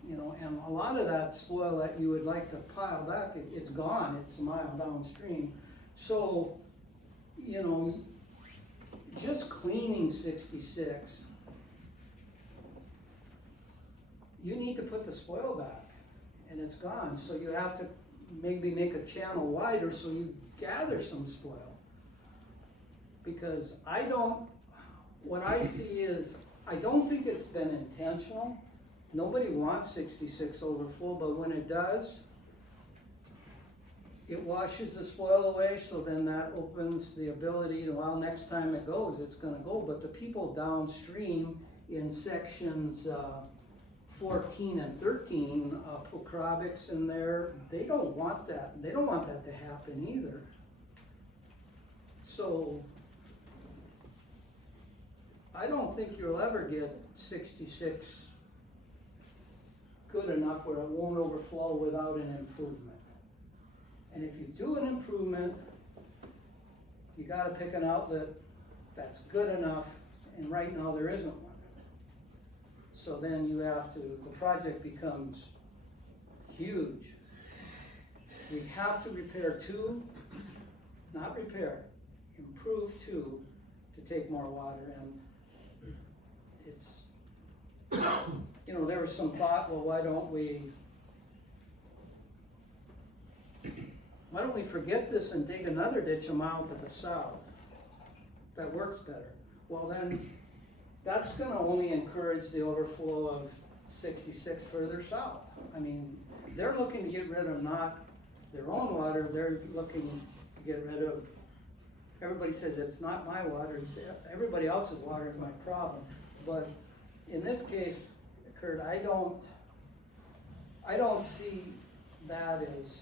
you know, and a lot of that spoil that you would like to pile back, it's gone, it's a mile downstream. So, you know, just cleaning 66, you need to put the spoil back, and it's gone. So you have to maybe make a channel wider so you gather some spoil. Because what I see is, I don't think it's been intentional. Nobody wants 66 overflow, but when it does, it washes the spoil away, so then that opens the ability to, well, next time it goes, it's gonna go. But the people downstream in sections 14 and 13, Pokravics in there, they don't want that. They don't want that to happen either. So, I don't think you'll ever get 66 good enough where it won't overflow without an improvement. And if you do an improvement, you gotta pick an outlet that's good enough, and right now there isn't one. So then you have to, the project becomes huge. We have to repair 2, not repair, improve 2 to take more water, and it's, you know, there was some thought, well, why don't we forget this and dig another ditch a mile to the south? That works better. Well then, that's gonna only encourage the overflow of 66 further south. I mean, they're looking to get rid of not their own water, they're looking to get rid of, everybody says it's not my water, it's everybody else's water is my problem. But in this case, Kurt, I don't see that as,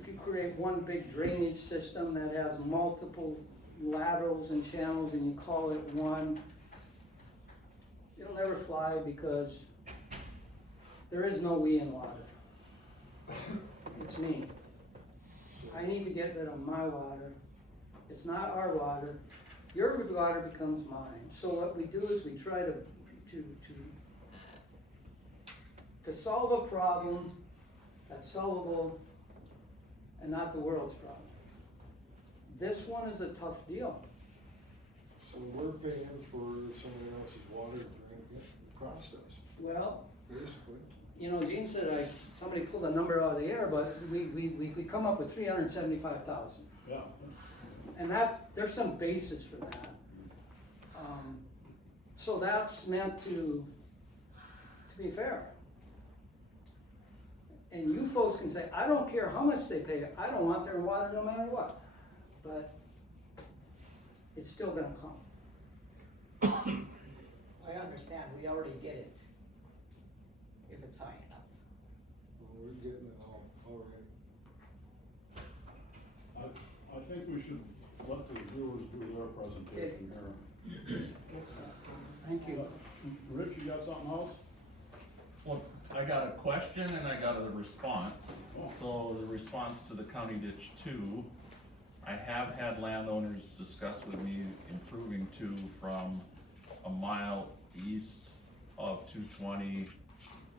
if you create one big drainage system that has multiple laterals and channels and you call it one, it'll never fly because there is no we in water. It's me. I need to get rid of my water. It's not our water. Your water becomes mine. So what we do is we try to solve a problem that's solvable and not the world's problem. This one is a tough deal. So we're paying for somebody else's water to drink it across us, Well, basically. you know, Gene said somebody pulled a number out of the air, but we come up with 375,000. Yeah. And there's some basis for that. So that's meant to be fair. And you folks can say, I don't care how much they pay, I don't want their water no matter what. But it's still gonna come. I understand, we already get it, if it's high enough. Well, we're getting it all already. I think we should let the viewers do their presentation here. Thank you. Rich, you got something else? Well, I got a question and I got a response. So the response to the County Ditch 2, I have had landowners discuss with me improving 2 from a mile east of 220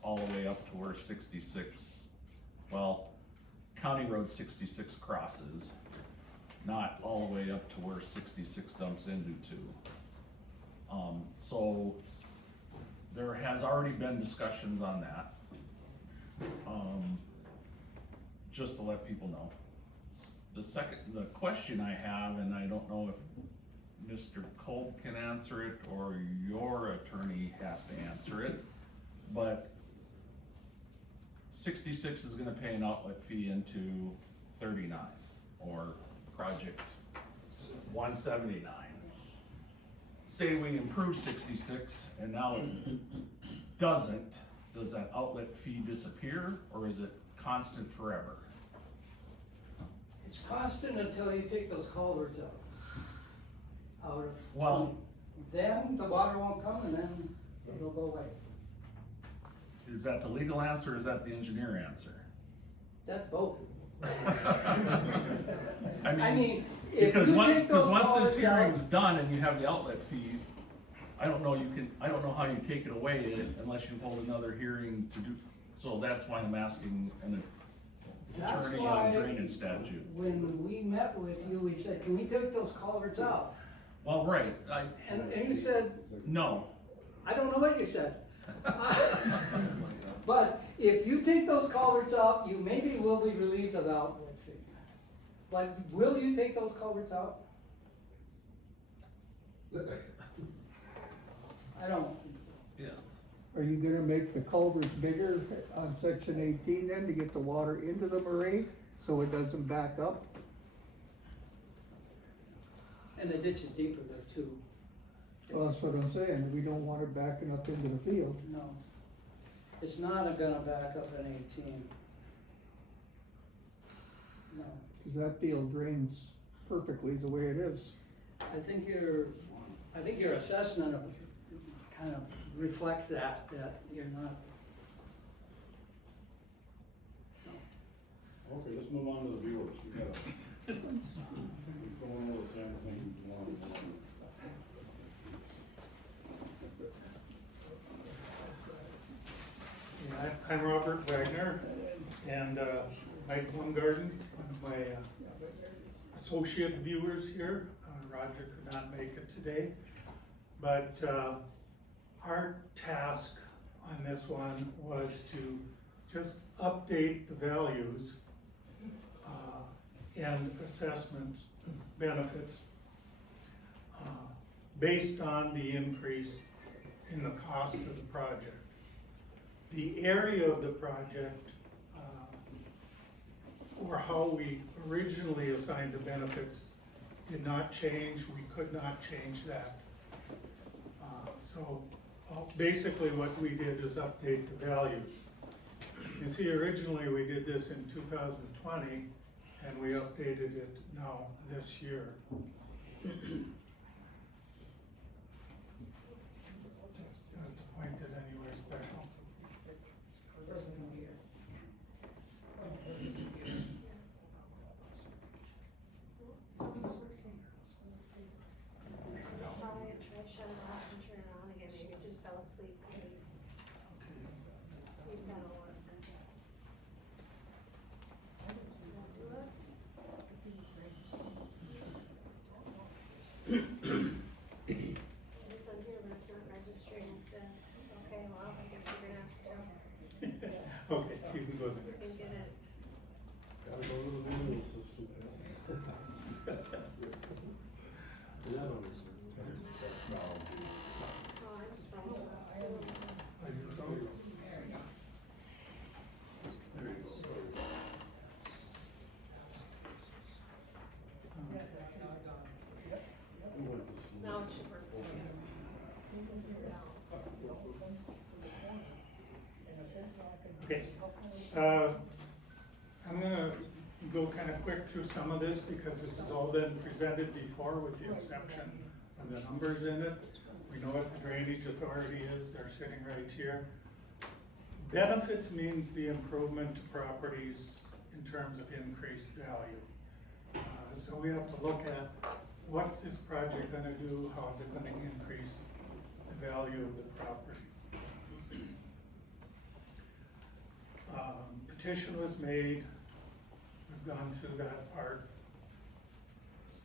all the way up to where 66, well, County Road 66 crosses, not all the way up to where 66 dumps into 2. So there has already been discussions on that. Just to let people know. The question I have, and I don't know if Mr. Polk can answer it or your attorney has to answer it, but 66 is gonna pay an outlet fee into 39, or project 179. Say we improve 66 and now it doesn't, does that outlet fee disappear or is it constant forever? It's constant until you take those culverts out. Well- Then the water won't come and then it'll go away. Is that the legal answer or is that the engineer answer? That's both. I mean, if Because you once, take those once culverts this out, hearing's done and you have the outlet fee, I don't know how you take it away unless you hold another hearing to do, so that's why I'm asking an That's attorney why on drainage statute. when we met with you, we said, can we take those culverts out? Well, right, And you said, no, I don't know what you said. But if you take those culverts out, you maybe will be relieved of the outlet fee. But will you take those culverts out? I don't. yeah. are you gonna make the culverts bigger on section 18 then to get the water into the moraine, so it doesn't back up? And the ditch is deeper there too. Well, that's what I'm saying, we don't want it backing up into the field. No. It's not gonna back up in 18. No. Cause that field drains perfectly the way it is. I think your assessment of, kind of reflects that you're not. Okay, let's move on to the viewers. We got going over the same thing tomorrow morning. I'm Robert Wagner, and Mike Bloomgarden, one of my associate viewers here. Roger could not make it today, but our task on this one was to just update the values and assessment benefits based on the increase in the cost of the project. The area of the project, or how we originally assigned the benefits, did not change. We could not change that. So basically what we did is update the values. You see, originally we did this in 2020, and we updated it now this year. Pointed anywhere special. I saw it, try to shut it off and turn it on again, maybe it just fell asleep, because we've got to work. This on here, but it's not registering this, okay, well, I guess we're gonna have to Okay, you can go to the next. and get it. Gotta go to the manual system. Oh, I'm frozen. Are you frozen? Now it should work. Okay, I'm gonna go kind of quick through some of this because this has all been presented before with the exception of the numbers in it. We know what the drainage authority is, they're sitting right here. Benefits means the improvement to properties in terms of increased value. So we have to look at what's this project gonna do, how is it gonna increase the value of the property. Petition was made, we've gone through that part.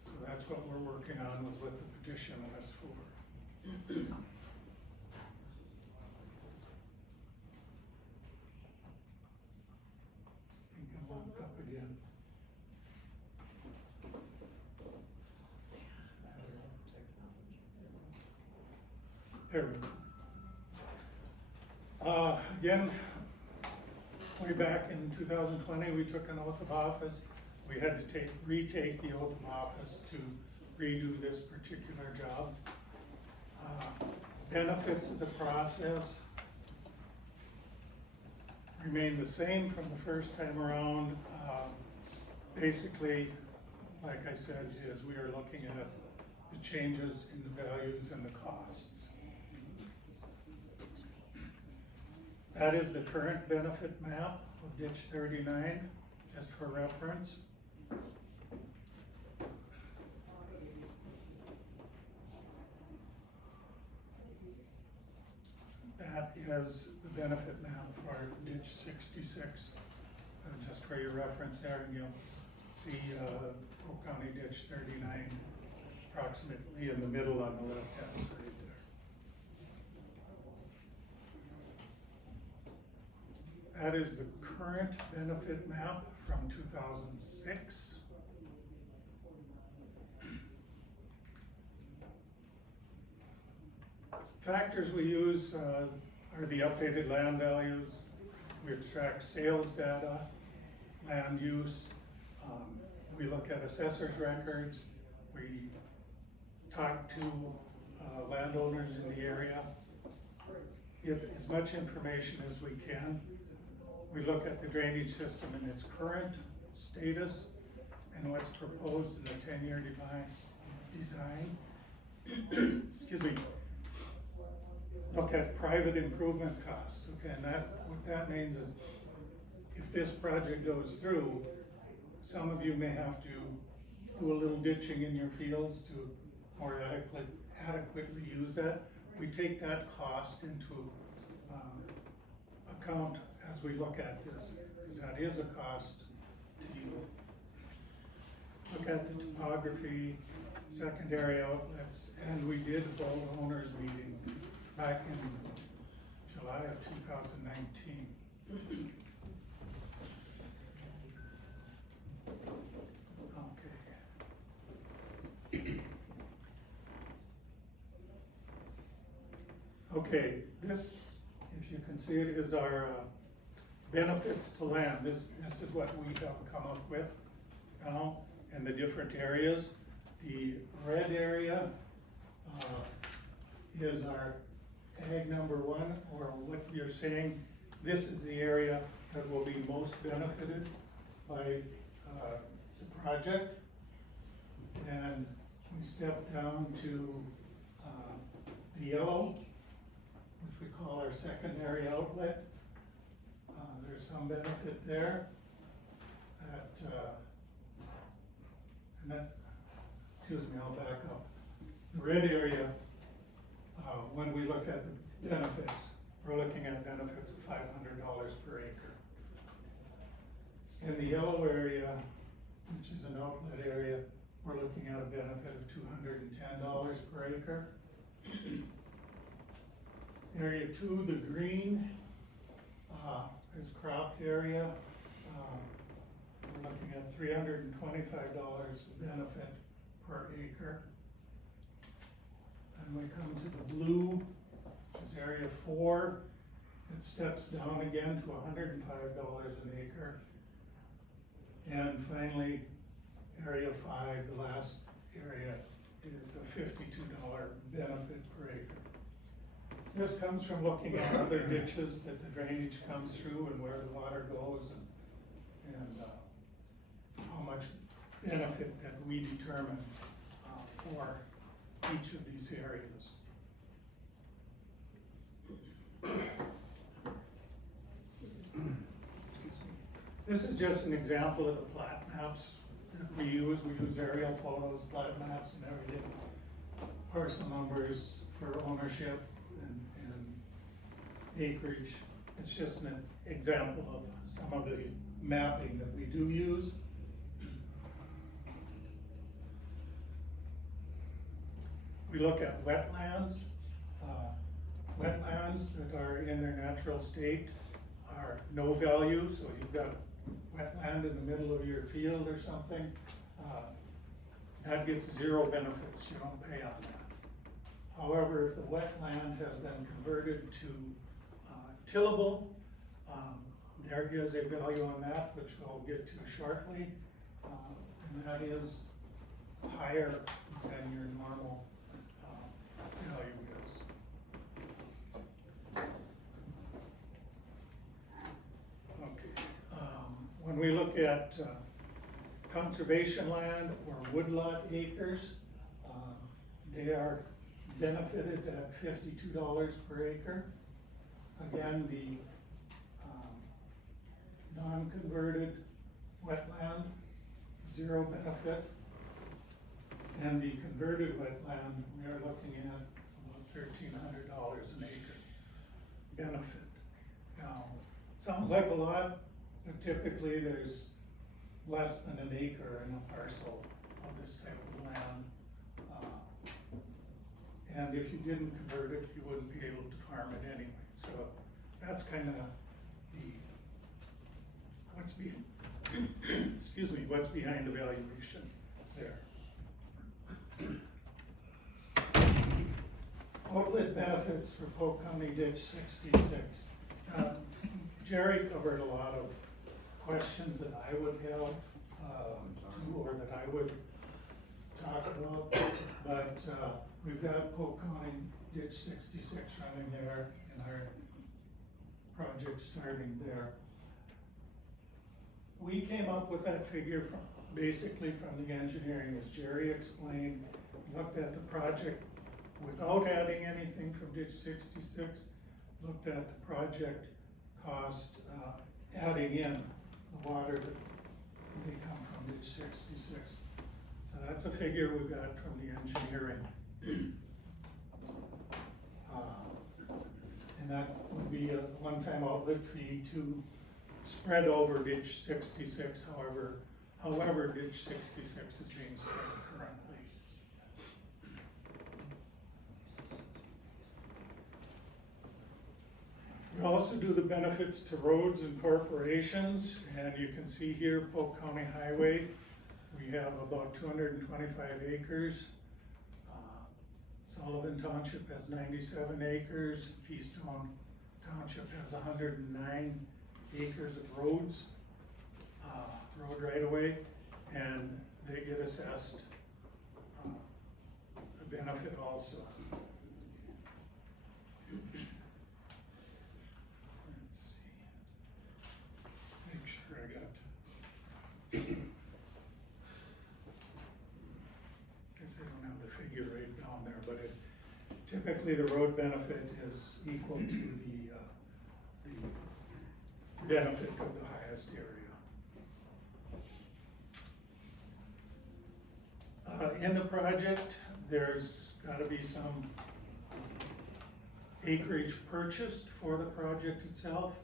So that's what we're working on, was what the petition was for. I think I locked up again. There we go. Again, way back in 2020, we took an oath of office. We had to retake the oath of office to redo this particular job. Benefits of the process remain the same from the first time around. Basically, like I said, is we are looking at the changes in the values and the costs. That is the current benefit map of ditch 39 just for reference. That is the benefit map for ditch 66, just for your reference there, and you'll see Polk County ditch 39 approximately in the middle on the left-hand side there. That is the current benefit map from 2006. Factors we use are the updated land values. We extract sales data, land use. We look at assessors records. We talk to landowners in the area. Get as much information as we can. We look at the drainage system in its current status and what's proposed in the 10-year design. Excuse me. Look at private improvement costs, okay, and what that means is if this project goes through, some of you may have to do a little ditching in your fields to more adequately use that. We take that cost into account as we look at this, because that is a cost to you. Look at the topography, secondary outlets, and we did hold an owners meeting back in July of 2019. Okay, this, if you can see it, is our benefits to land. This is what we have come up with now in the different areas. The red area is our ag number 1, or what you're saying, this is the area that will be most benefited by the project. And we step down to the yellow, which we call our secondary outlet. There's some benefit there. Excuse me, I'll back up. The red area, when we look at the benefits, we're looking at benefits of $500 per acre. In the yellow area, which is an outlet area, we're looking at a benefit of $210 per acre. Area 2, the green, is cropped area. We're looking at $325 benefit per acre. And we come to the blue, which is area 4. It steps down again to $105 an acre. And finally, area 5, the last area, is a $52 benefit per acre. This comes from looking at other ditches that the drainage comes through and where the water goes and how much benefit that we determine for each of these areas. Excuse me. This is just an example of the plat maps that we use. We use aerial photos, plat maps and everything. Parcel numbers for ownership and acreage. It's just an example of some of the mapping that we do use. We look at wetlands. Wetlands that are in their natural state are no value, so you've got wetland in the middle of your field or something. That gets 0 benefits, you don't pay on that. However, if the wetland has been converted to tillable, there is a value on that, which we'll get to shortly, and that is higher than your normal value is. Okay, when we look at conservation land or woodlot acres, they are benefited at $52 per acre. Again, the non-converted wetland zero benefit. And the converted wetland, we are looking at about $1,300 an acre benefit. Now, sounds like a lot, but typically there's less than an acre in a parcel of this type of land. And if you didn't convert it, you wouldn't be able to farm it anyway. So that's kind of what's behind the valuation there. Outlet benefits for Polk County Ditch 66. Jerry covered a lot of questions that I would have, too, or that I would talk about, but we've got Polk County Ditch 66 running there and our project starting there. We came up with that figure basically from the engineering, as Jerry explained, looked at the project without adding anything from Ditch 66, looked at the project cost, adding in the water that may come from Ditch 66. So that's a figure we got from the engineering. And that would be a one-time outlet fee to spread over Ditch 66, however Ditch 66 is being spread currently. We also do the benefits to roads and corporations, and you can see here Polk County Highway, we have about 225 acres. Sullivan Township has 97 acres, Keystone Township has 109 acres of roads, road right-of-way, and they get assessed a benefit also. Let's see. Make sure I got. Guess I don't have the figure right down there, but typically the road benefit is equal to the benefit of the highest area. In the project, there's got to be some acreage purchased for the project itself,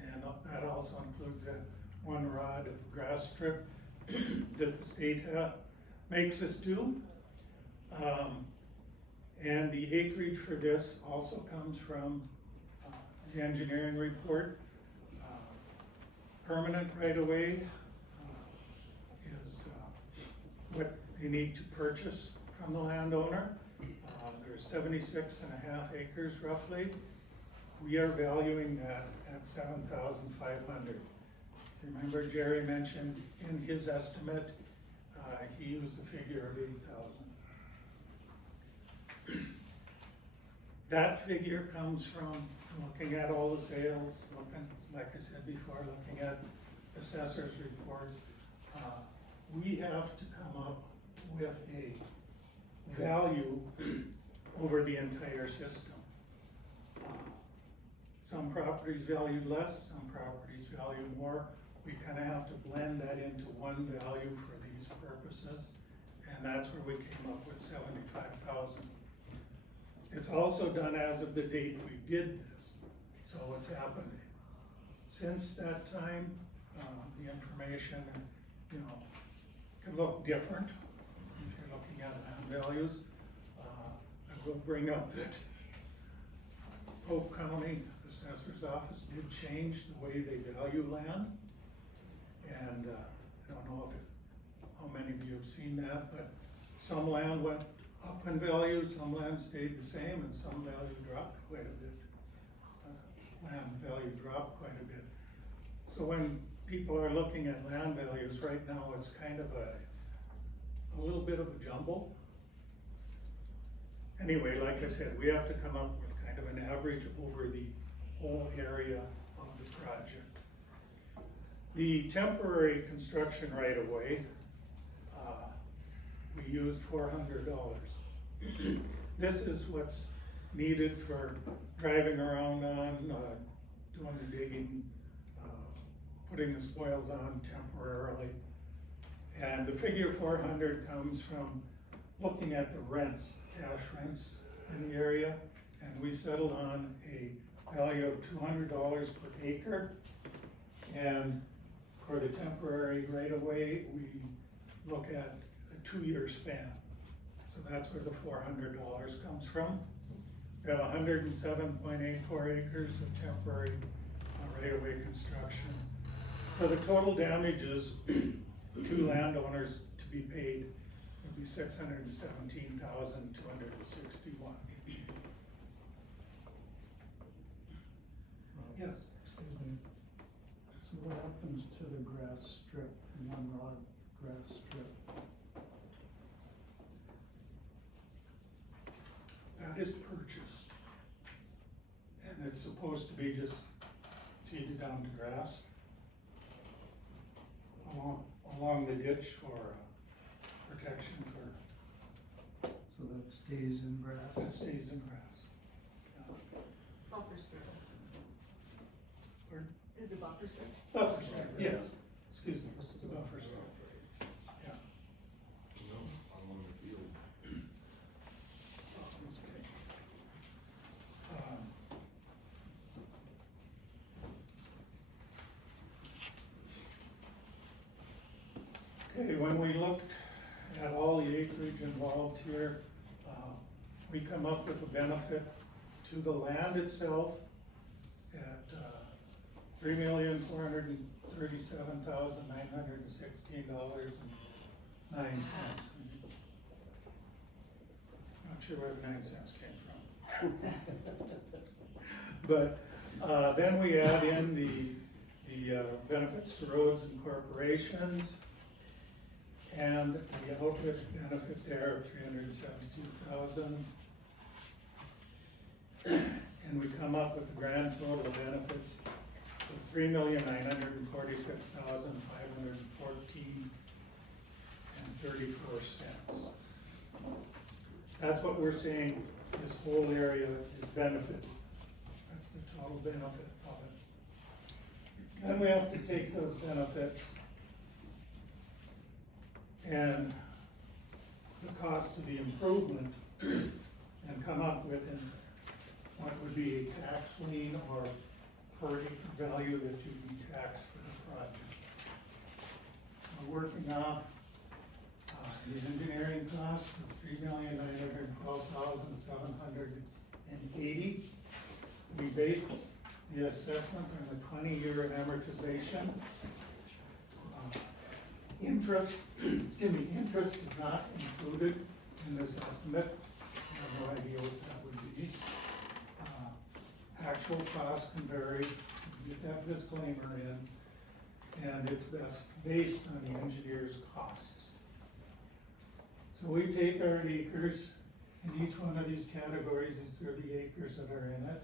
and that also includes that 1 rod of grass strip that the state makes us do. And the acreage for this also comes from the engineering report. Permanent right-of-way is what they need to purchase from the landowner. There's 76.5 acres roughly. We are valuing that at $7,500. Remember Jerry mentioned in his estimate, he used the figure of 8,000. That figure comes from looking at all the sales, like I said before, looking at assessors' reports. We have to come up with a value over the entire system. Some properties valued less, some properties valued more. We kind of have to blend that into one value for these purposes, and that's where we came up with 75,000. It's also done as of the date we did this. So what's happened since that time, the information, can look different if you're looking at land values. I will bring up that Polk County Assessor's Office did change the way they value land. And I don't know how many of you have seen that, but some land went up in value, some land stayed the same, and some value dropped quite a bit. Land value dropped quite a bit. So when people are looking at land values right now, it's kind of a little bit of a jumble. Anyway, like I said, we have to come up with kind of an average over the whole area of the project. The temporary construction right-of-way, we used $400. This is what's needed for driving around on, doing the digging, putting the spoils on temporarily. And the figure 400 comes from looking at the rents, cash rents in the area, and we settled on a value of $200 per acre. And for the temporary right-of-way, we look at a 2-year span. So that's where the $400 comes from. We have 107.84 acres of temporary right-of-way construction. For the total damages to landowners to be paid would be $617,261. Yes? Excuse me. So what happens to the grass strip, one rod grass strip? That is purchased. And it's supposed to be just seeded down to grass along the ditch for protection for, So that stays in grass? that stays in grass. Buffer strip. Pardon? Is the buffer strip? Buffer strip, yes, excuse me, it's the buffer strip. Yeah. Along the field. Okay, when we looked at all the acreage involved here, we come up with a benefit to the land itself at $3,437,916.09. Not sure where the 9 cents came from. But then we add in the benefits to roads and corporations, and the output benefit there of $372,000. And we come up with a grand total of benefits of $3,946,514.34. That's what we're saying this whole area is benefited. That's the total benefit of it. Then we have to take those benefits and the cost of the improvement and come up with what would be a tax lien or per acre value that you'd be taxed for the project. We're working off the engineering cost of $3,912,780. We base the assessment on a 20-year amortization. Interest is not included in this estimate. I have no idea what that would be. Actual costs can vary, get that disclaimer in, and it's based on the engineer's costs. So we take our acres, in each one of these categories is 30 acres that are in it.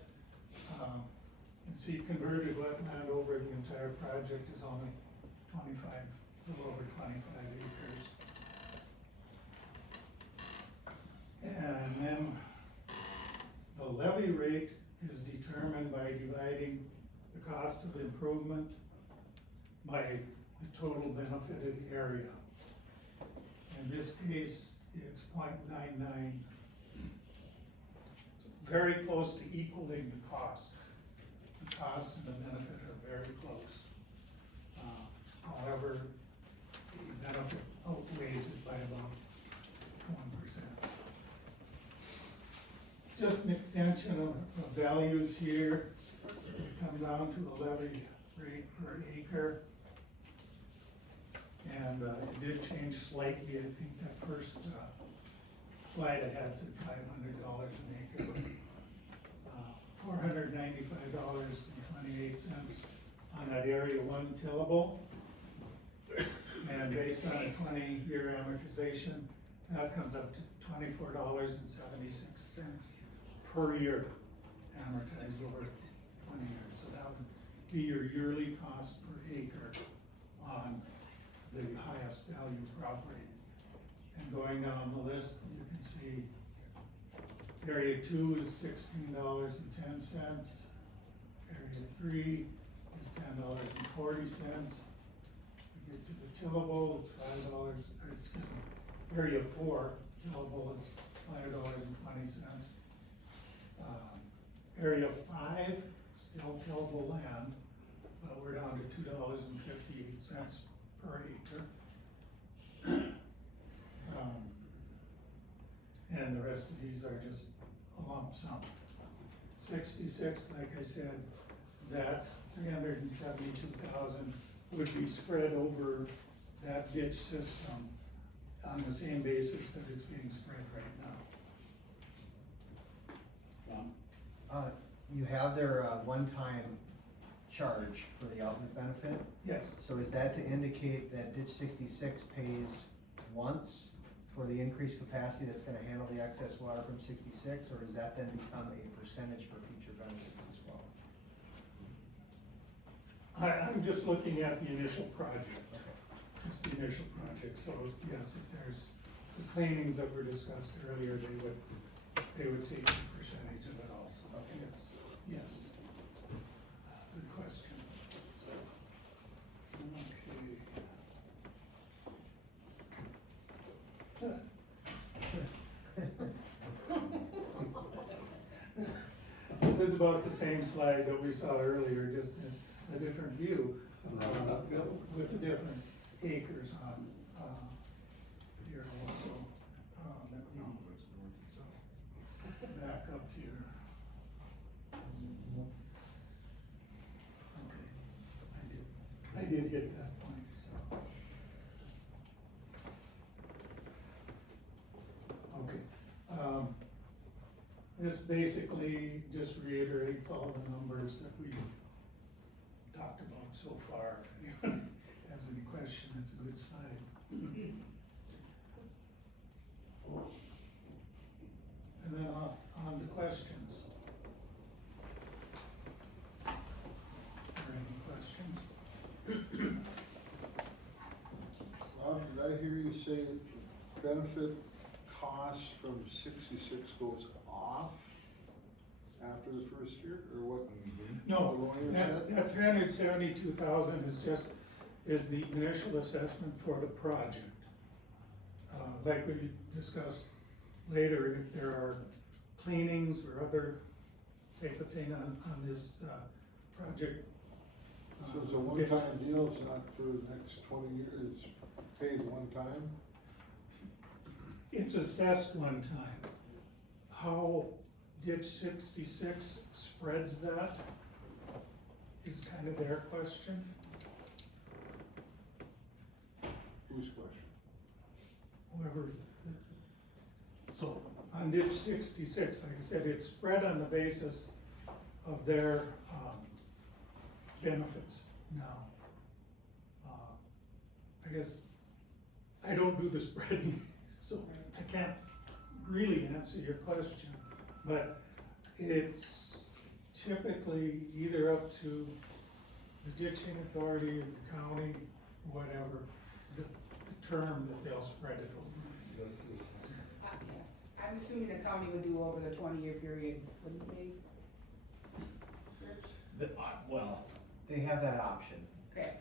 And see, converted wetland over the entire project is only 25, a little over 25 acres. And then the levy rate is determined by dividing the cost of improvement by the total benefited area. In this case, it's 0.99. Very close to equaling the cost. The cost and the benefit are very close. However, the benefit outweighs it by about 1%. Just an extension of values here. We come down to a levy rate per acre. And it did change slightly. I think that first slide I had said $500 an acre. $495.28 on that area 1 tillable. And based on a 20-year amortization, that comes up to $24.76 per year, amortized over 20 years. So that would be your yearly cost per acre on the highest value property. And going down the list, you can see area 2 is $16.10. Area 3 is $10.40. We get to the tillable, it's $5, excuse me, area 4, tillable is $5.20. Area 5, still tillable land, but we're down to $2.58 per acre. And the rest of these are just a lump sum. 66, like I said, that 372,000 would be spread over that ditch system on the same basis that it's being spread right now. Tom? You have their, one-time charge for the outlet benefit, Yes, so is that to indicate that ditch 66 pays once for the increased capacity that's gonna handle the excess water from 66, or does that then become a percentage for future benefits as well? I'm just looking at the initial project, just the initial project, so yes, if there's the cleanings that were discussed earlier, they would take a percentage of it also, yes. Good question. This is about the same slide that we saw earlier, just a different view, with the different acres on, here also. Back up here. Okay, I did hit that point, so. Okay, this basically just reiterates all the numbers that we've talked about so far. If anyone has any question, it's a good slide. And then on to questions. Are there any questions? Bob, did I hear you say benefit cost from 66 goes off after the first year, or what? No, The lawyer said? that 372,000 is the initial assessment for the project. Like we discussed later, if there are cleanings or other type of thing on this, project. So it's a one-time deal, it's not for the next 20 years, it's paid one time? It's assessed one time. How ditch 66 spreads that is kind of their question. Whose question? Whoever, so on ditch 66, like I said, it's spread on the basis of their benefits now. I guess I don't do the spreading, so I can't really answer your question, but it's typically either up to the ditching authority or the county, whatever, the term that they'll spread it over. I'm assuming the county would do over the 20-year period, wouldn't they? Well, They have that option. Okay,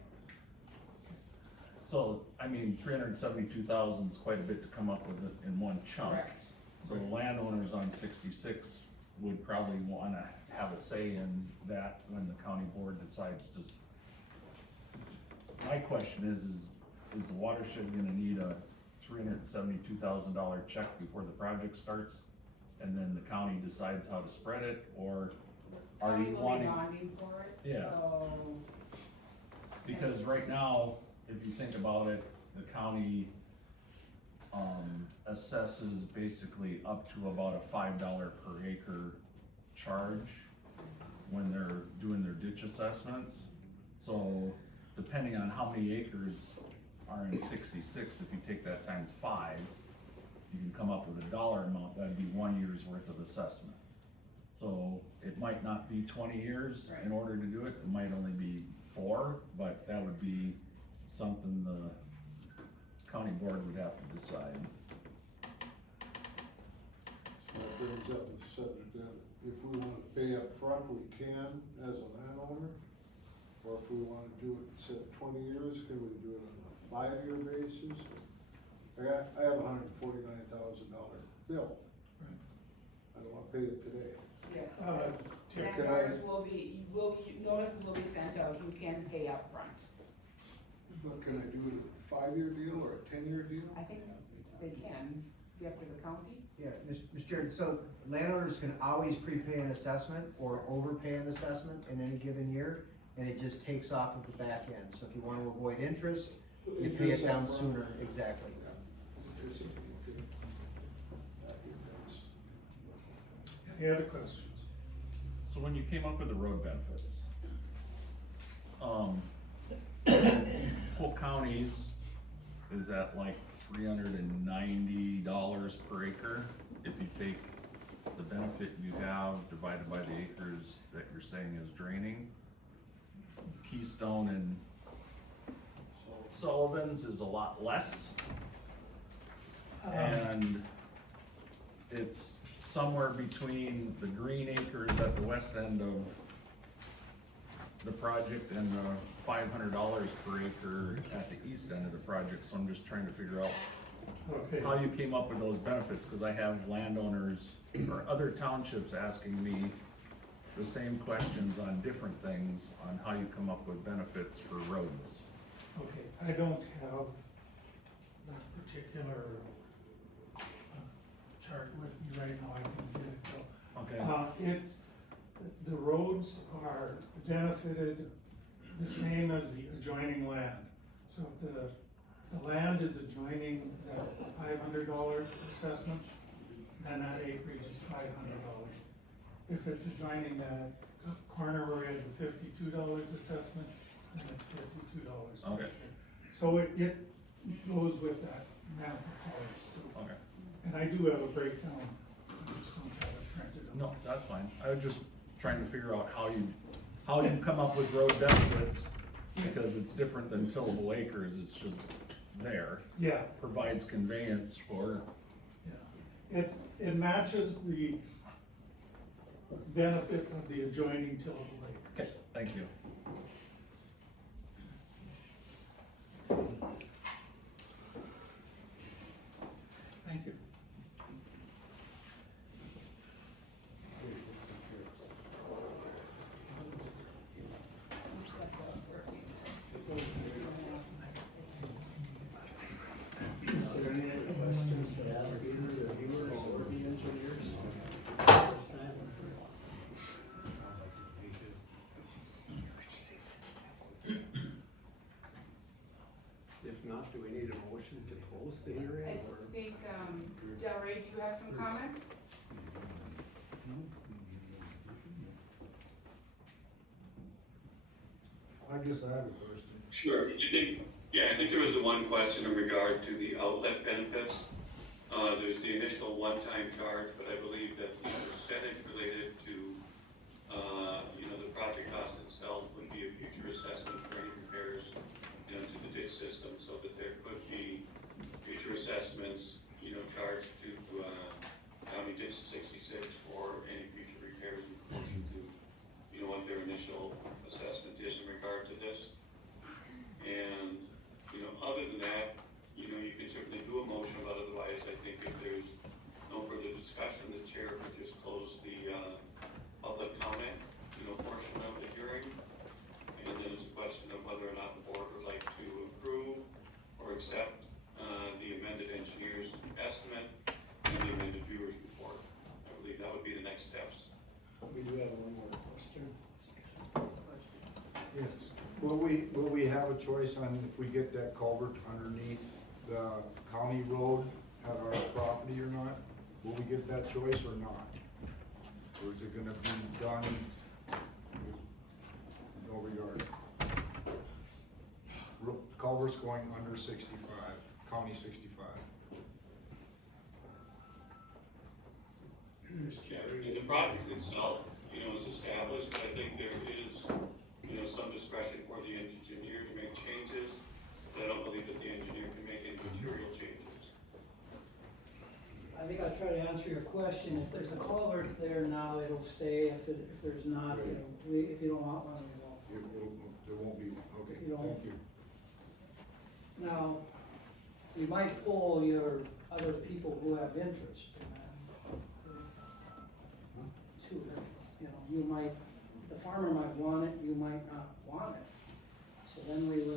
so, I mean, 372,000 is quite a bit to come up with it in one chunk. correct. So the landowners on 66 would probably wanna have a say in that when the county board decides to. My question is the watershed gonna need a $372,000 check before the project starts? And then the county decides how to spread it, or are County you will be wanting? bonding for it, Yeah. so. Because right now, if you think about it, the county, assesses basically up to about a $5 per acre charge when they're doing their ditch assessments. So depending on how many acres are in 66, if you take that times 5, you can come up with a dollar amount, that'd be 1 year's worth of assessment. So it might not be 20 years in order to do it, it might only be 4, but that would be something the county board would have to decide. So that brings up the subject that if we want to pay up front, we can as a landowner, or if we wanna do it instead of 20 years, can we do it on a 5-year basis? I have $149,000 bill. I don't wanna pay it today. Yes. Terry, And notices will be, notices will be sent out, you can pay upfront. But can I do it in a 5-year deal or a 10-year deal? I think they can, be up to the county. Yeah, Mr. Chair, so landowners can always prepay an assessment or overpay an assessment in any given year, and it just takes off of the back end. So if you want to avoid interest, you pay it down sooner, exactly. any other questions? So when you came up with the road benefits, Polk County's is at like $390 per acre. If you take the benefit you have divided by the acres that you're saying is draining. Keystone and Sullivan's is a lot less. And it's somewhere between the green acres at the west end of the project and the $500 per acre at the east end of the project, so I'm just trying to figure out Okay. how you came up with those benefits, cause I have landowners or other townships asking me the same questions on different things on how you come up with benefits for roads. Okay, I don't have that particular chart with me right now, I can get it though. Okay. The roads are benefited the same as the adjoining land. So if the land is adjoining that $500 assessment, then that acreage is $500. If it's adjoining that corner where you have the $52 assessment, then it's $52. Okay. So it goes with that map of colors too. Okay. And I do have a breakdown, I just don't have it printed. No, that's fine. I was just trying to figure out how you come up with road benefits, because it's different than tillable acres, it's just there. Yeah, Provides conveyance for, yeah. It matches the benefit of the adjoining tillable acre. okay, thank you. Thank you. Is there any other questions to ask either the viewers or the engineers? If not, do we need a motion to close the hearing I or? think, Del Rey, do you have some comments? I guess I have a question. Sure, I think there was the one question in regard to the outlet benefits. There's the initial one-time charge, but I believe that the percentage related to, the project cost itself would be a future assessment for any repairs, to the ditch system, so that there could be future assessments, charged to, County Ditch 66 for any future repairs in proportion to, what their initial assessment is in regard to this. And, other than that, you can certainly do a motion, but otherwise, I think if there's no further discussion, the chair would just close the, public comment, portion of the hearing. And then it's a question of whether or not the board would like to approve or accept, the amended engineer's estimate and the amended viewer's report. I believe that would be the next steps. We do have one more question. Yes. Will we have a choice on if we get that culvert underneath the county road at our property or not? Will we get that choice or not? Or is it gonna be done with no regard? Culvert's going under 65, County 65. And the project itself, is established, but I think there is, some discretion for the engineer to make changes. But I don't believe that the engineer can make any material changes. I think I'll try to answer your question. If there's a culvert there now, it'll stay. If there's not, if you don't want one, we won't. There won't be Thank you. Now, you might poll your other people who have interest in that. Too, you know, you might, the farmer might want it, you might not want it. So then we'd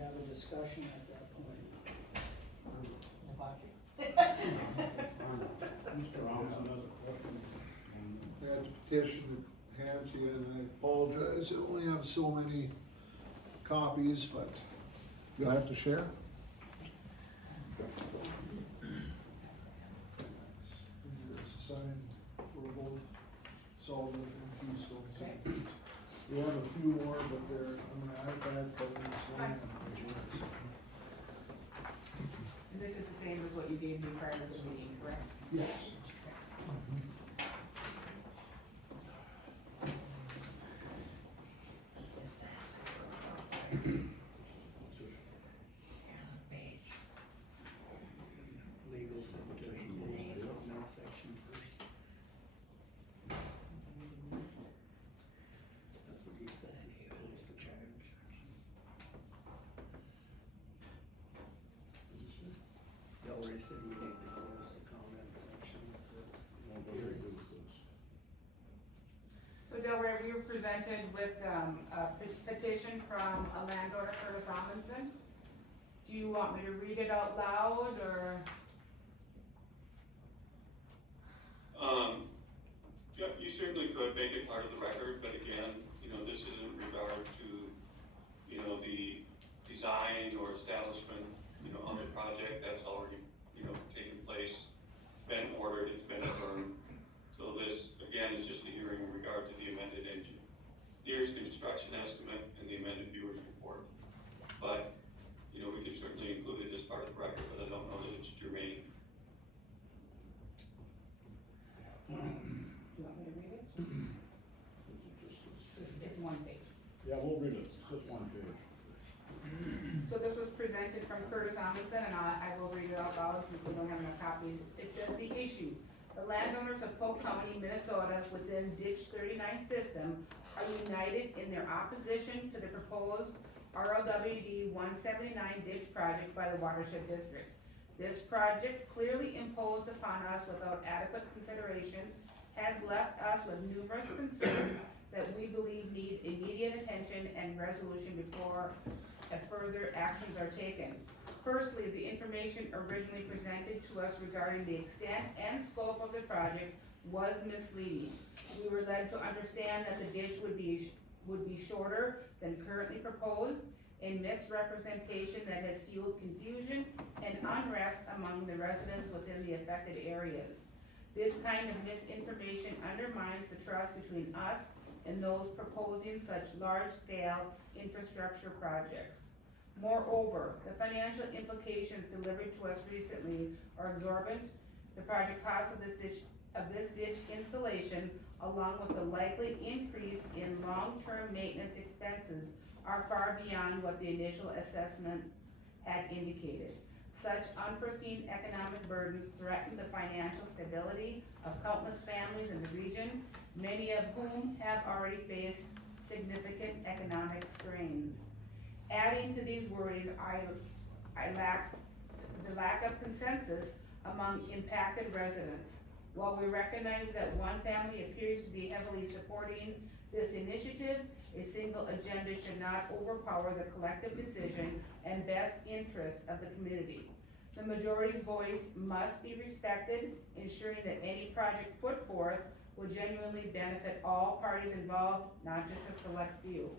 have a discussion at that point. Mr. Robinson has a question. That petition to hand to you, and I apologize, I only have so many copies, but you'll have to share. Here's signed for both Sullivan and Keystone. We have a few more, but they're on my iPad, covering this one. And this is the same as what you gave me prior to the meeting, correct? Yes. Legal section first. That's what he said, he's close to charge. He already said we need to close the comment section. Well, very good with this. So Delray, we were presented with a petition from a landowner, Curtis Amundson. Do you want me to read it out loud, or? Yeah, you certainly could make it part of the record, but again, you know, this is in regard to, you know, the design or establishment, you know, of the project that's already, you know, taken place, been ordered, it's been affirmed. So this, again, is just a hearing in regard to the amended engineer's construction estimate and the amended viewer's report. But, you know, we can certainly include it as part of the record, but I don't know that it's germane. Do you want me to read it? It's one page. Yeah, we'll read it, it's just one page. So this was presented from Curtis Amundson, and I will read it out loud since we don't have enough copies. It says, the issue: the landowners of Polk County, Minnesota, within ditch 39 system are united in their opposition to the proposed RLWD 179 ditch project by the watershed district. This project, clearly imposed upon us without adequate consideration, has left us with numerous concerns that we believe need immediate attention and resolution before further actions are taken. Firstly, the information originally presented to us regarding the extent and scope of the project was misleading. We were led to understand that the ditch would be shorter than currently proposed, a misrepresentation that has fueled confusion and unrest among the residents within the affected areas. This kind of misinformation undermines the trust between us and those proposing such large-scale infrastructure projects. Moreover, the financial implications delivered to us recently are exorbitant. The project cost of this ditch installation, along with the likely increase in long-term maintenance expenses, are far beyond what the initial assessments had indicated. Such unforeseen economic burdens threaten the financial stability of countless families in the region, many of whom have already faced significant economic strains. Adding to these worries, the lack of consensus among impacted residents. While we recognize that one family appears to be heavily supporting this initiative, a single agenda should not overpower the collective decision and best interests of the community. The majority's voice must be respected, ensuring that any project put forth will genuinely benefit all parties involved, not just a select few.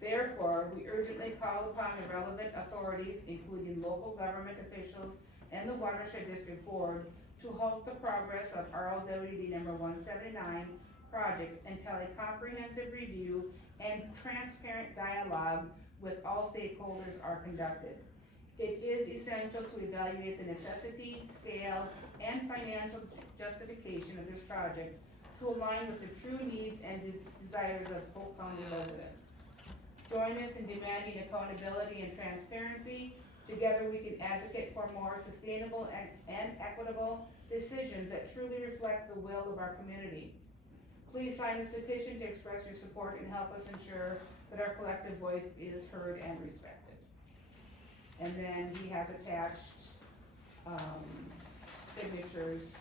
Therefore, we urgently call upon the relevant authorities, including local government officials and the Watershed District Board, to halt the progress of RLWD number 179 project until a comprehensive review and transparent dialogue with all stakeholders are conducted. It is essential to evaluate the necessity, scale, and financial justification of this project to align with the true needs and desires of Polk County residents. Join us in demanding accountability and transparency. Together we can advocate for more sustainable and equitable decisions that truly reflect the will of our community. Please sign this petition to express your support and help us ensure that our collective voice is heard and respected. And then he has attached, signatures.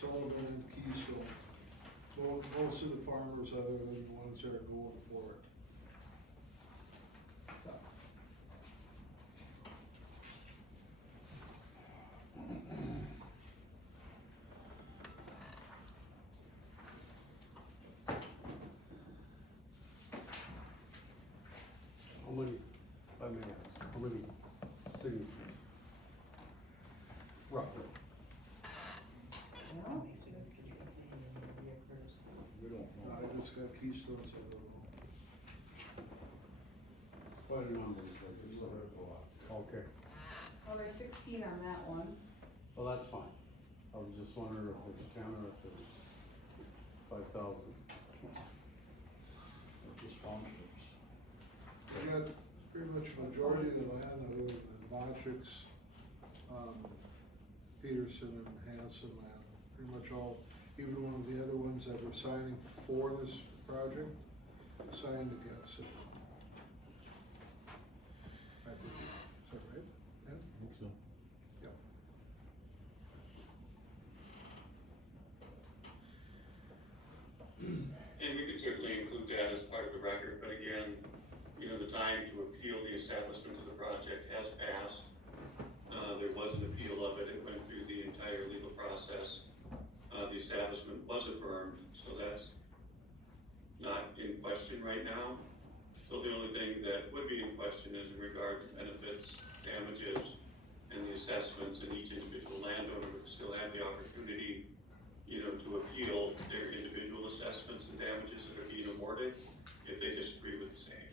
Sullivan and Keysville. Well, most of the farmers other than the ones that are going for it. So. How many, I may ask, how many signatures? Roughly. Well, We don't know. I just got Keystone's, I don't know. Quite a number, so there's a lot. Okay, well, there's 16 on that one. well, that's fine. I was just wondering if there's 10 or if there's 5,000. Just sponsorships. We got pretty much majority of the land other than Botchick's, Peterson and Hanson land. Pretty much all, even one of the other ones that were signing for this project, signed against it. I believe, is that right? Yeah? I think so. Yep. And we could certainly include that as part of the record, but again, you know, the time to appeal the establishment of the project has passed. There was an appeal of it, it went through the entire legal process. The establishment was affirmed, so that's not in question right now. So the only thing that would be in question is in regard to benefits, damages, and the assessments, and each individual landowner would still have the opportunity, you know, to appeal their individual assessments and damages that are being awarded if they disagree with the same.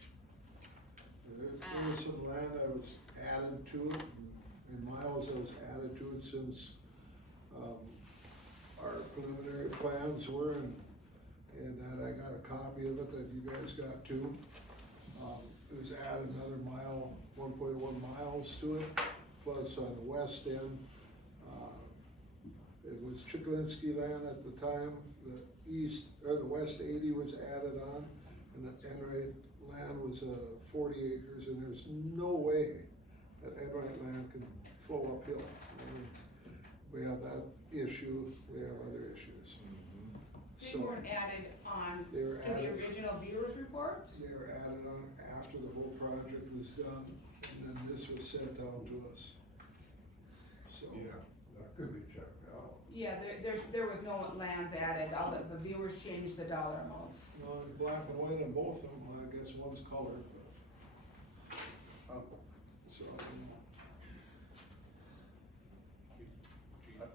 There was some land that was added to it, and miles that was added to it since, our preliminary plans were, and that I got a copy of it that you guys got too. It was added another mile, 1.1 miles to it, plus on the west end, it was Chiklinski land at the time, the east, or the west 80 was added on, and the Enright land was 40 acres, and there's no way that Enright land can flow uphill. I mean, we have that issue, we have other issues. They weren't added on They were in the added- original viewers report? They were added on after the whole project was done, and then this was sent out to us. So. Yeah, that could be checked out. Yeah, there was no lands added, all the viewers changed the dollar amounts. No, black and white on both of them, I guess one's colored, but. So.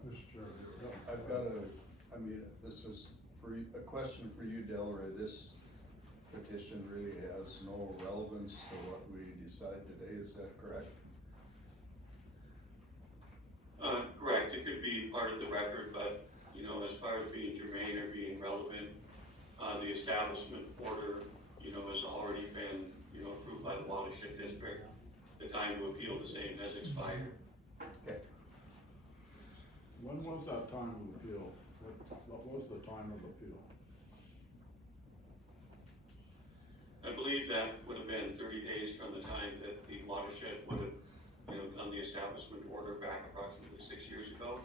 Mr. Chairman, I've got this is a question for you, Delray. This petition really has no relevance to what we decide today, is that correct? Correct, it could be part of the record, but, you know, as far as being germane or being relevant, the establishment order, you know, has already been, you know, approved by the watershed district. The time to appeal the same has expired. Okay. When was that time of appeal? What was the time of appeal? I believe that would have been 30 days from the time that the watershed would have, you know, done the establishment order back approximately 6 years ago.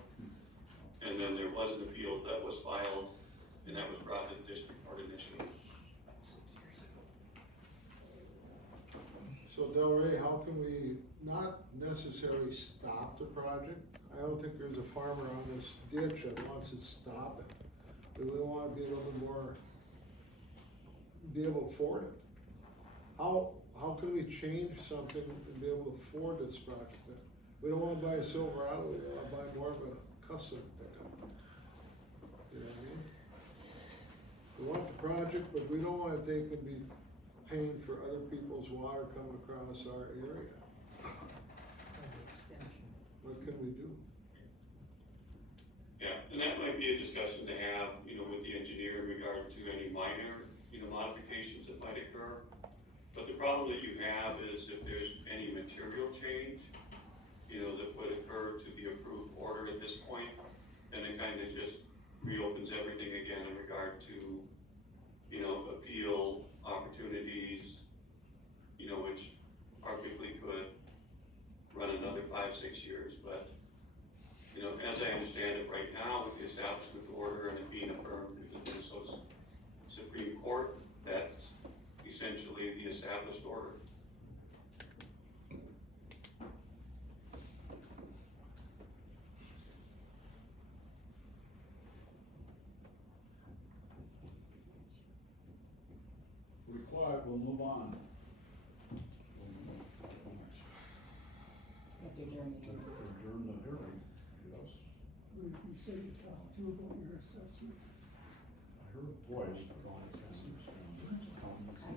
And then there was an appeal that was filed, and that was brought to the district court initially. So Delray, how can we not necessarily stop the project? I don't think there's a farmer on this ditch that wants to stop it, but we wanna be a little bit more, be able to afford it. How can we change something and be able to afford this project then? We don't wanna buy a Silverado, we wanna buy more of a custom pickup. You know what I mean? We want the project, but we don't wanna take and be paying for other people's water coming across our area. What can we do? Yeah, and that might be a discussion to have, you know, with the engineer in regard to any minor, you know, modifications that might occur. But the problem that you have is if there's any material change, you know, that would occur to the approved order at this point, then it kind of just reopens everything again in regard to, quiet, we'll move on. Adjourn the hearing, yes. We said you talked to about your assessment. I heard a voice, but not assessments. I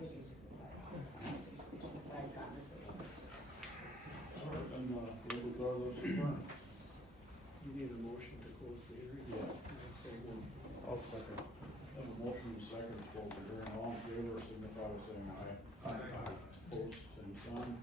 think it's just a side conversation. All right, then, we'll regard this adjourned. You need a motion to close the hearing? Yeah. I'll second. Have a motion and second to close the hearing, all in favor, signify by saying aye. Aye. Opposed, same sign.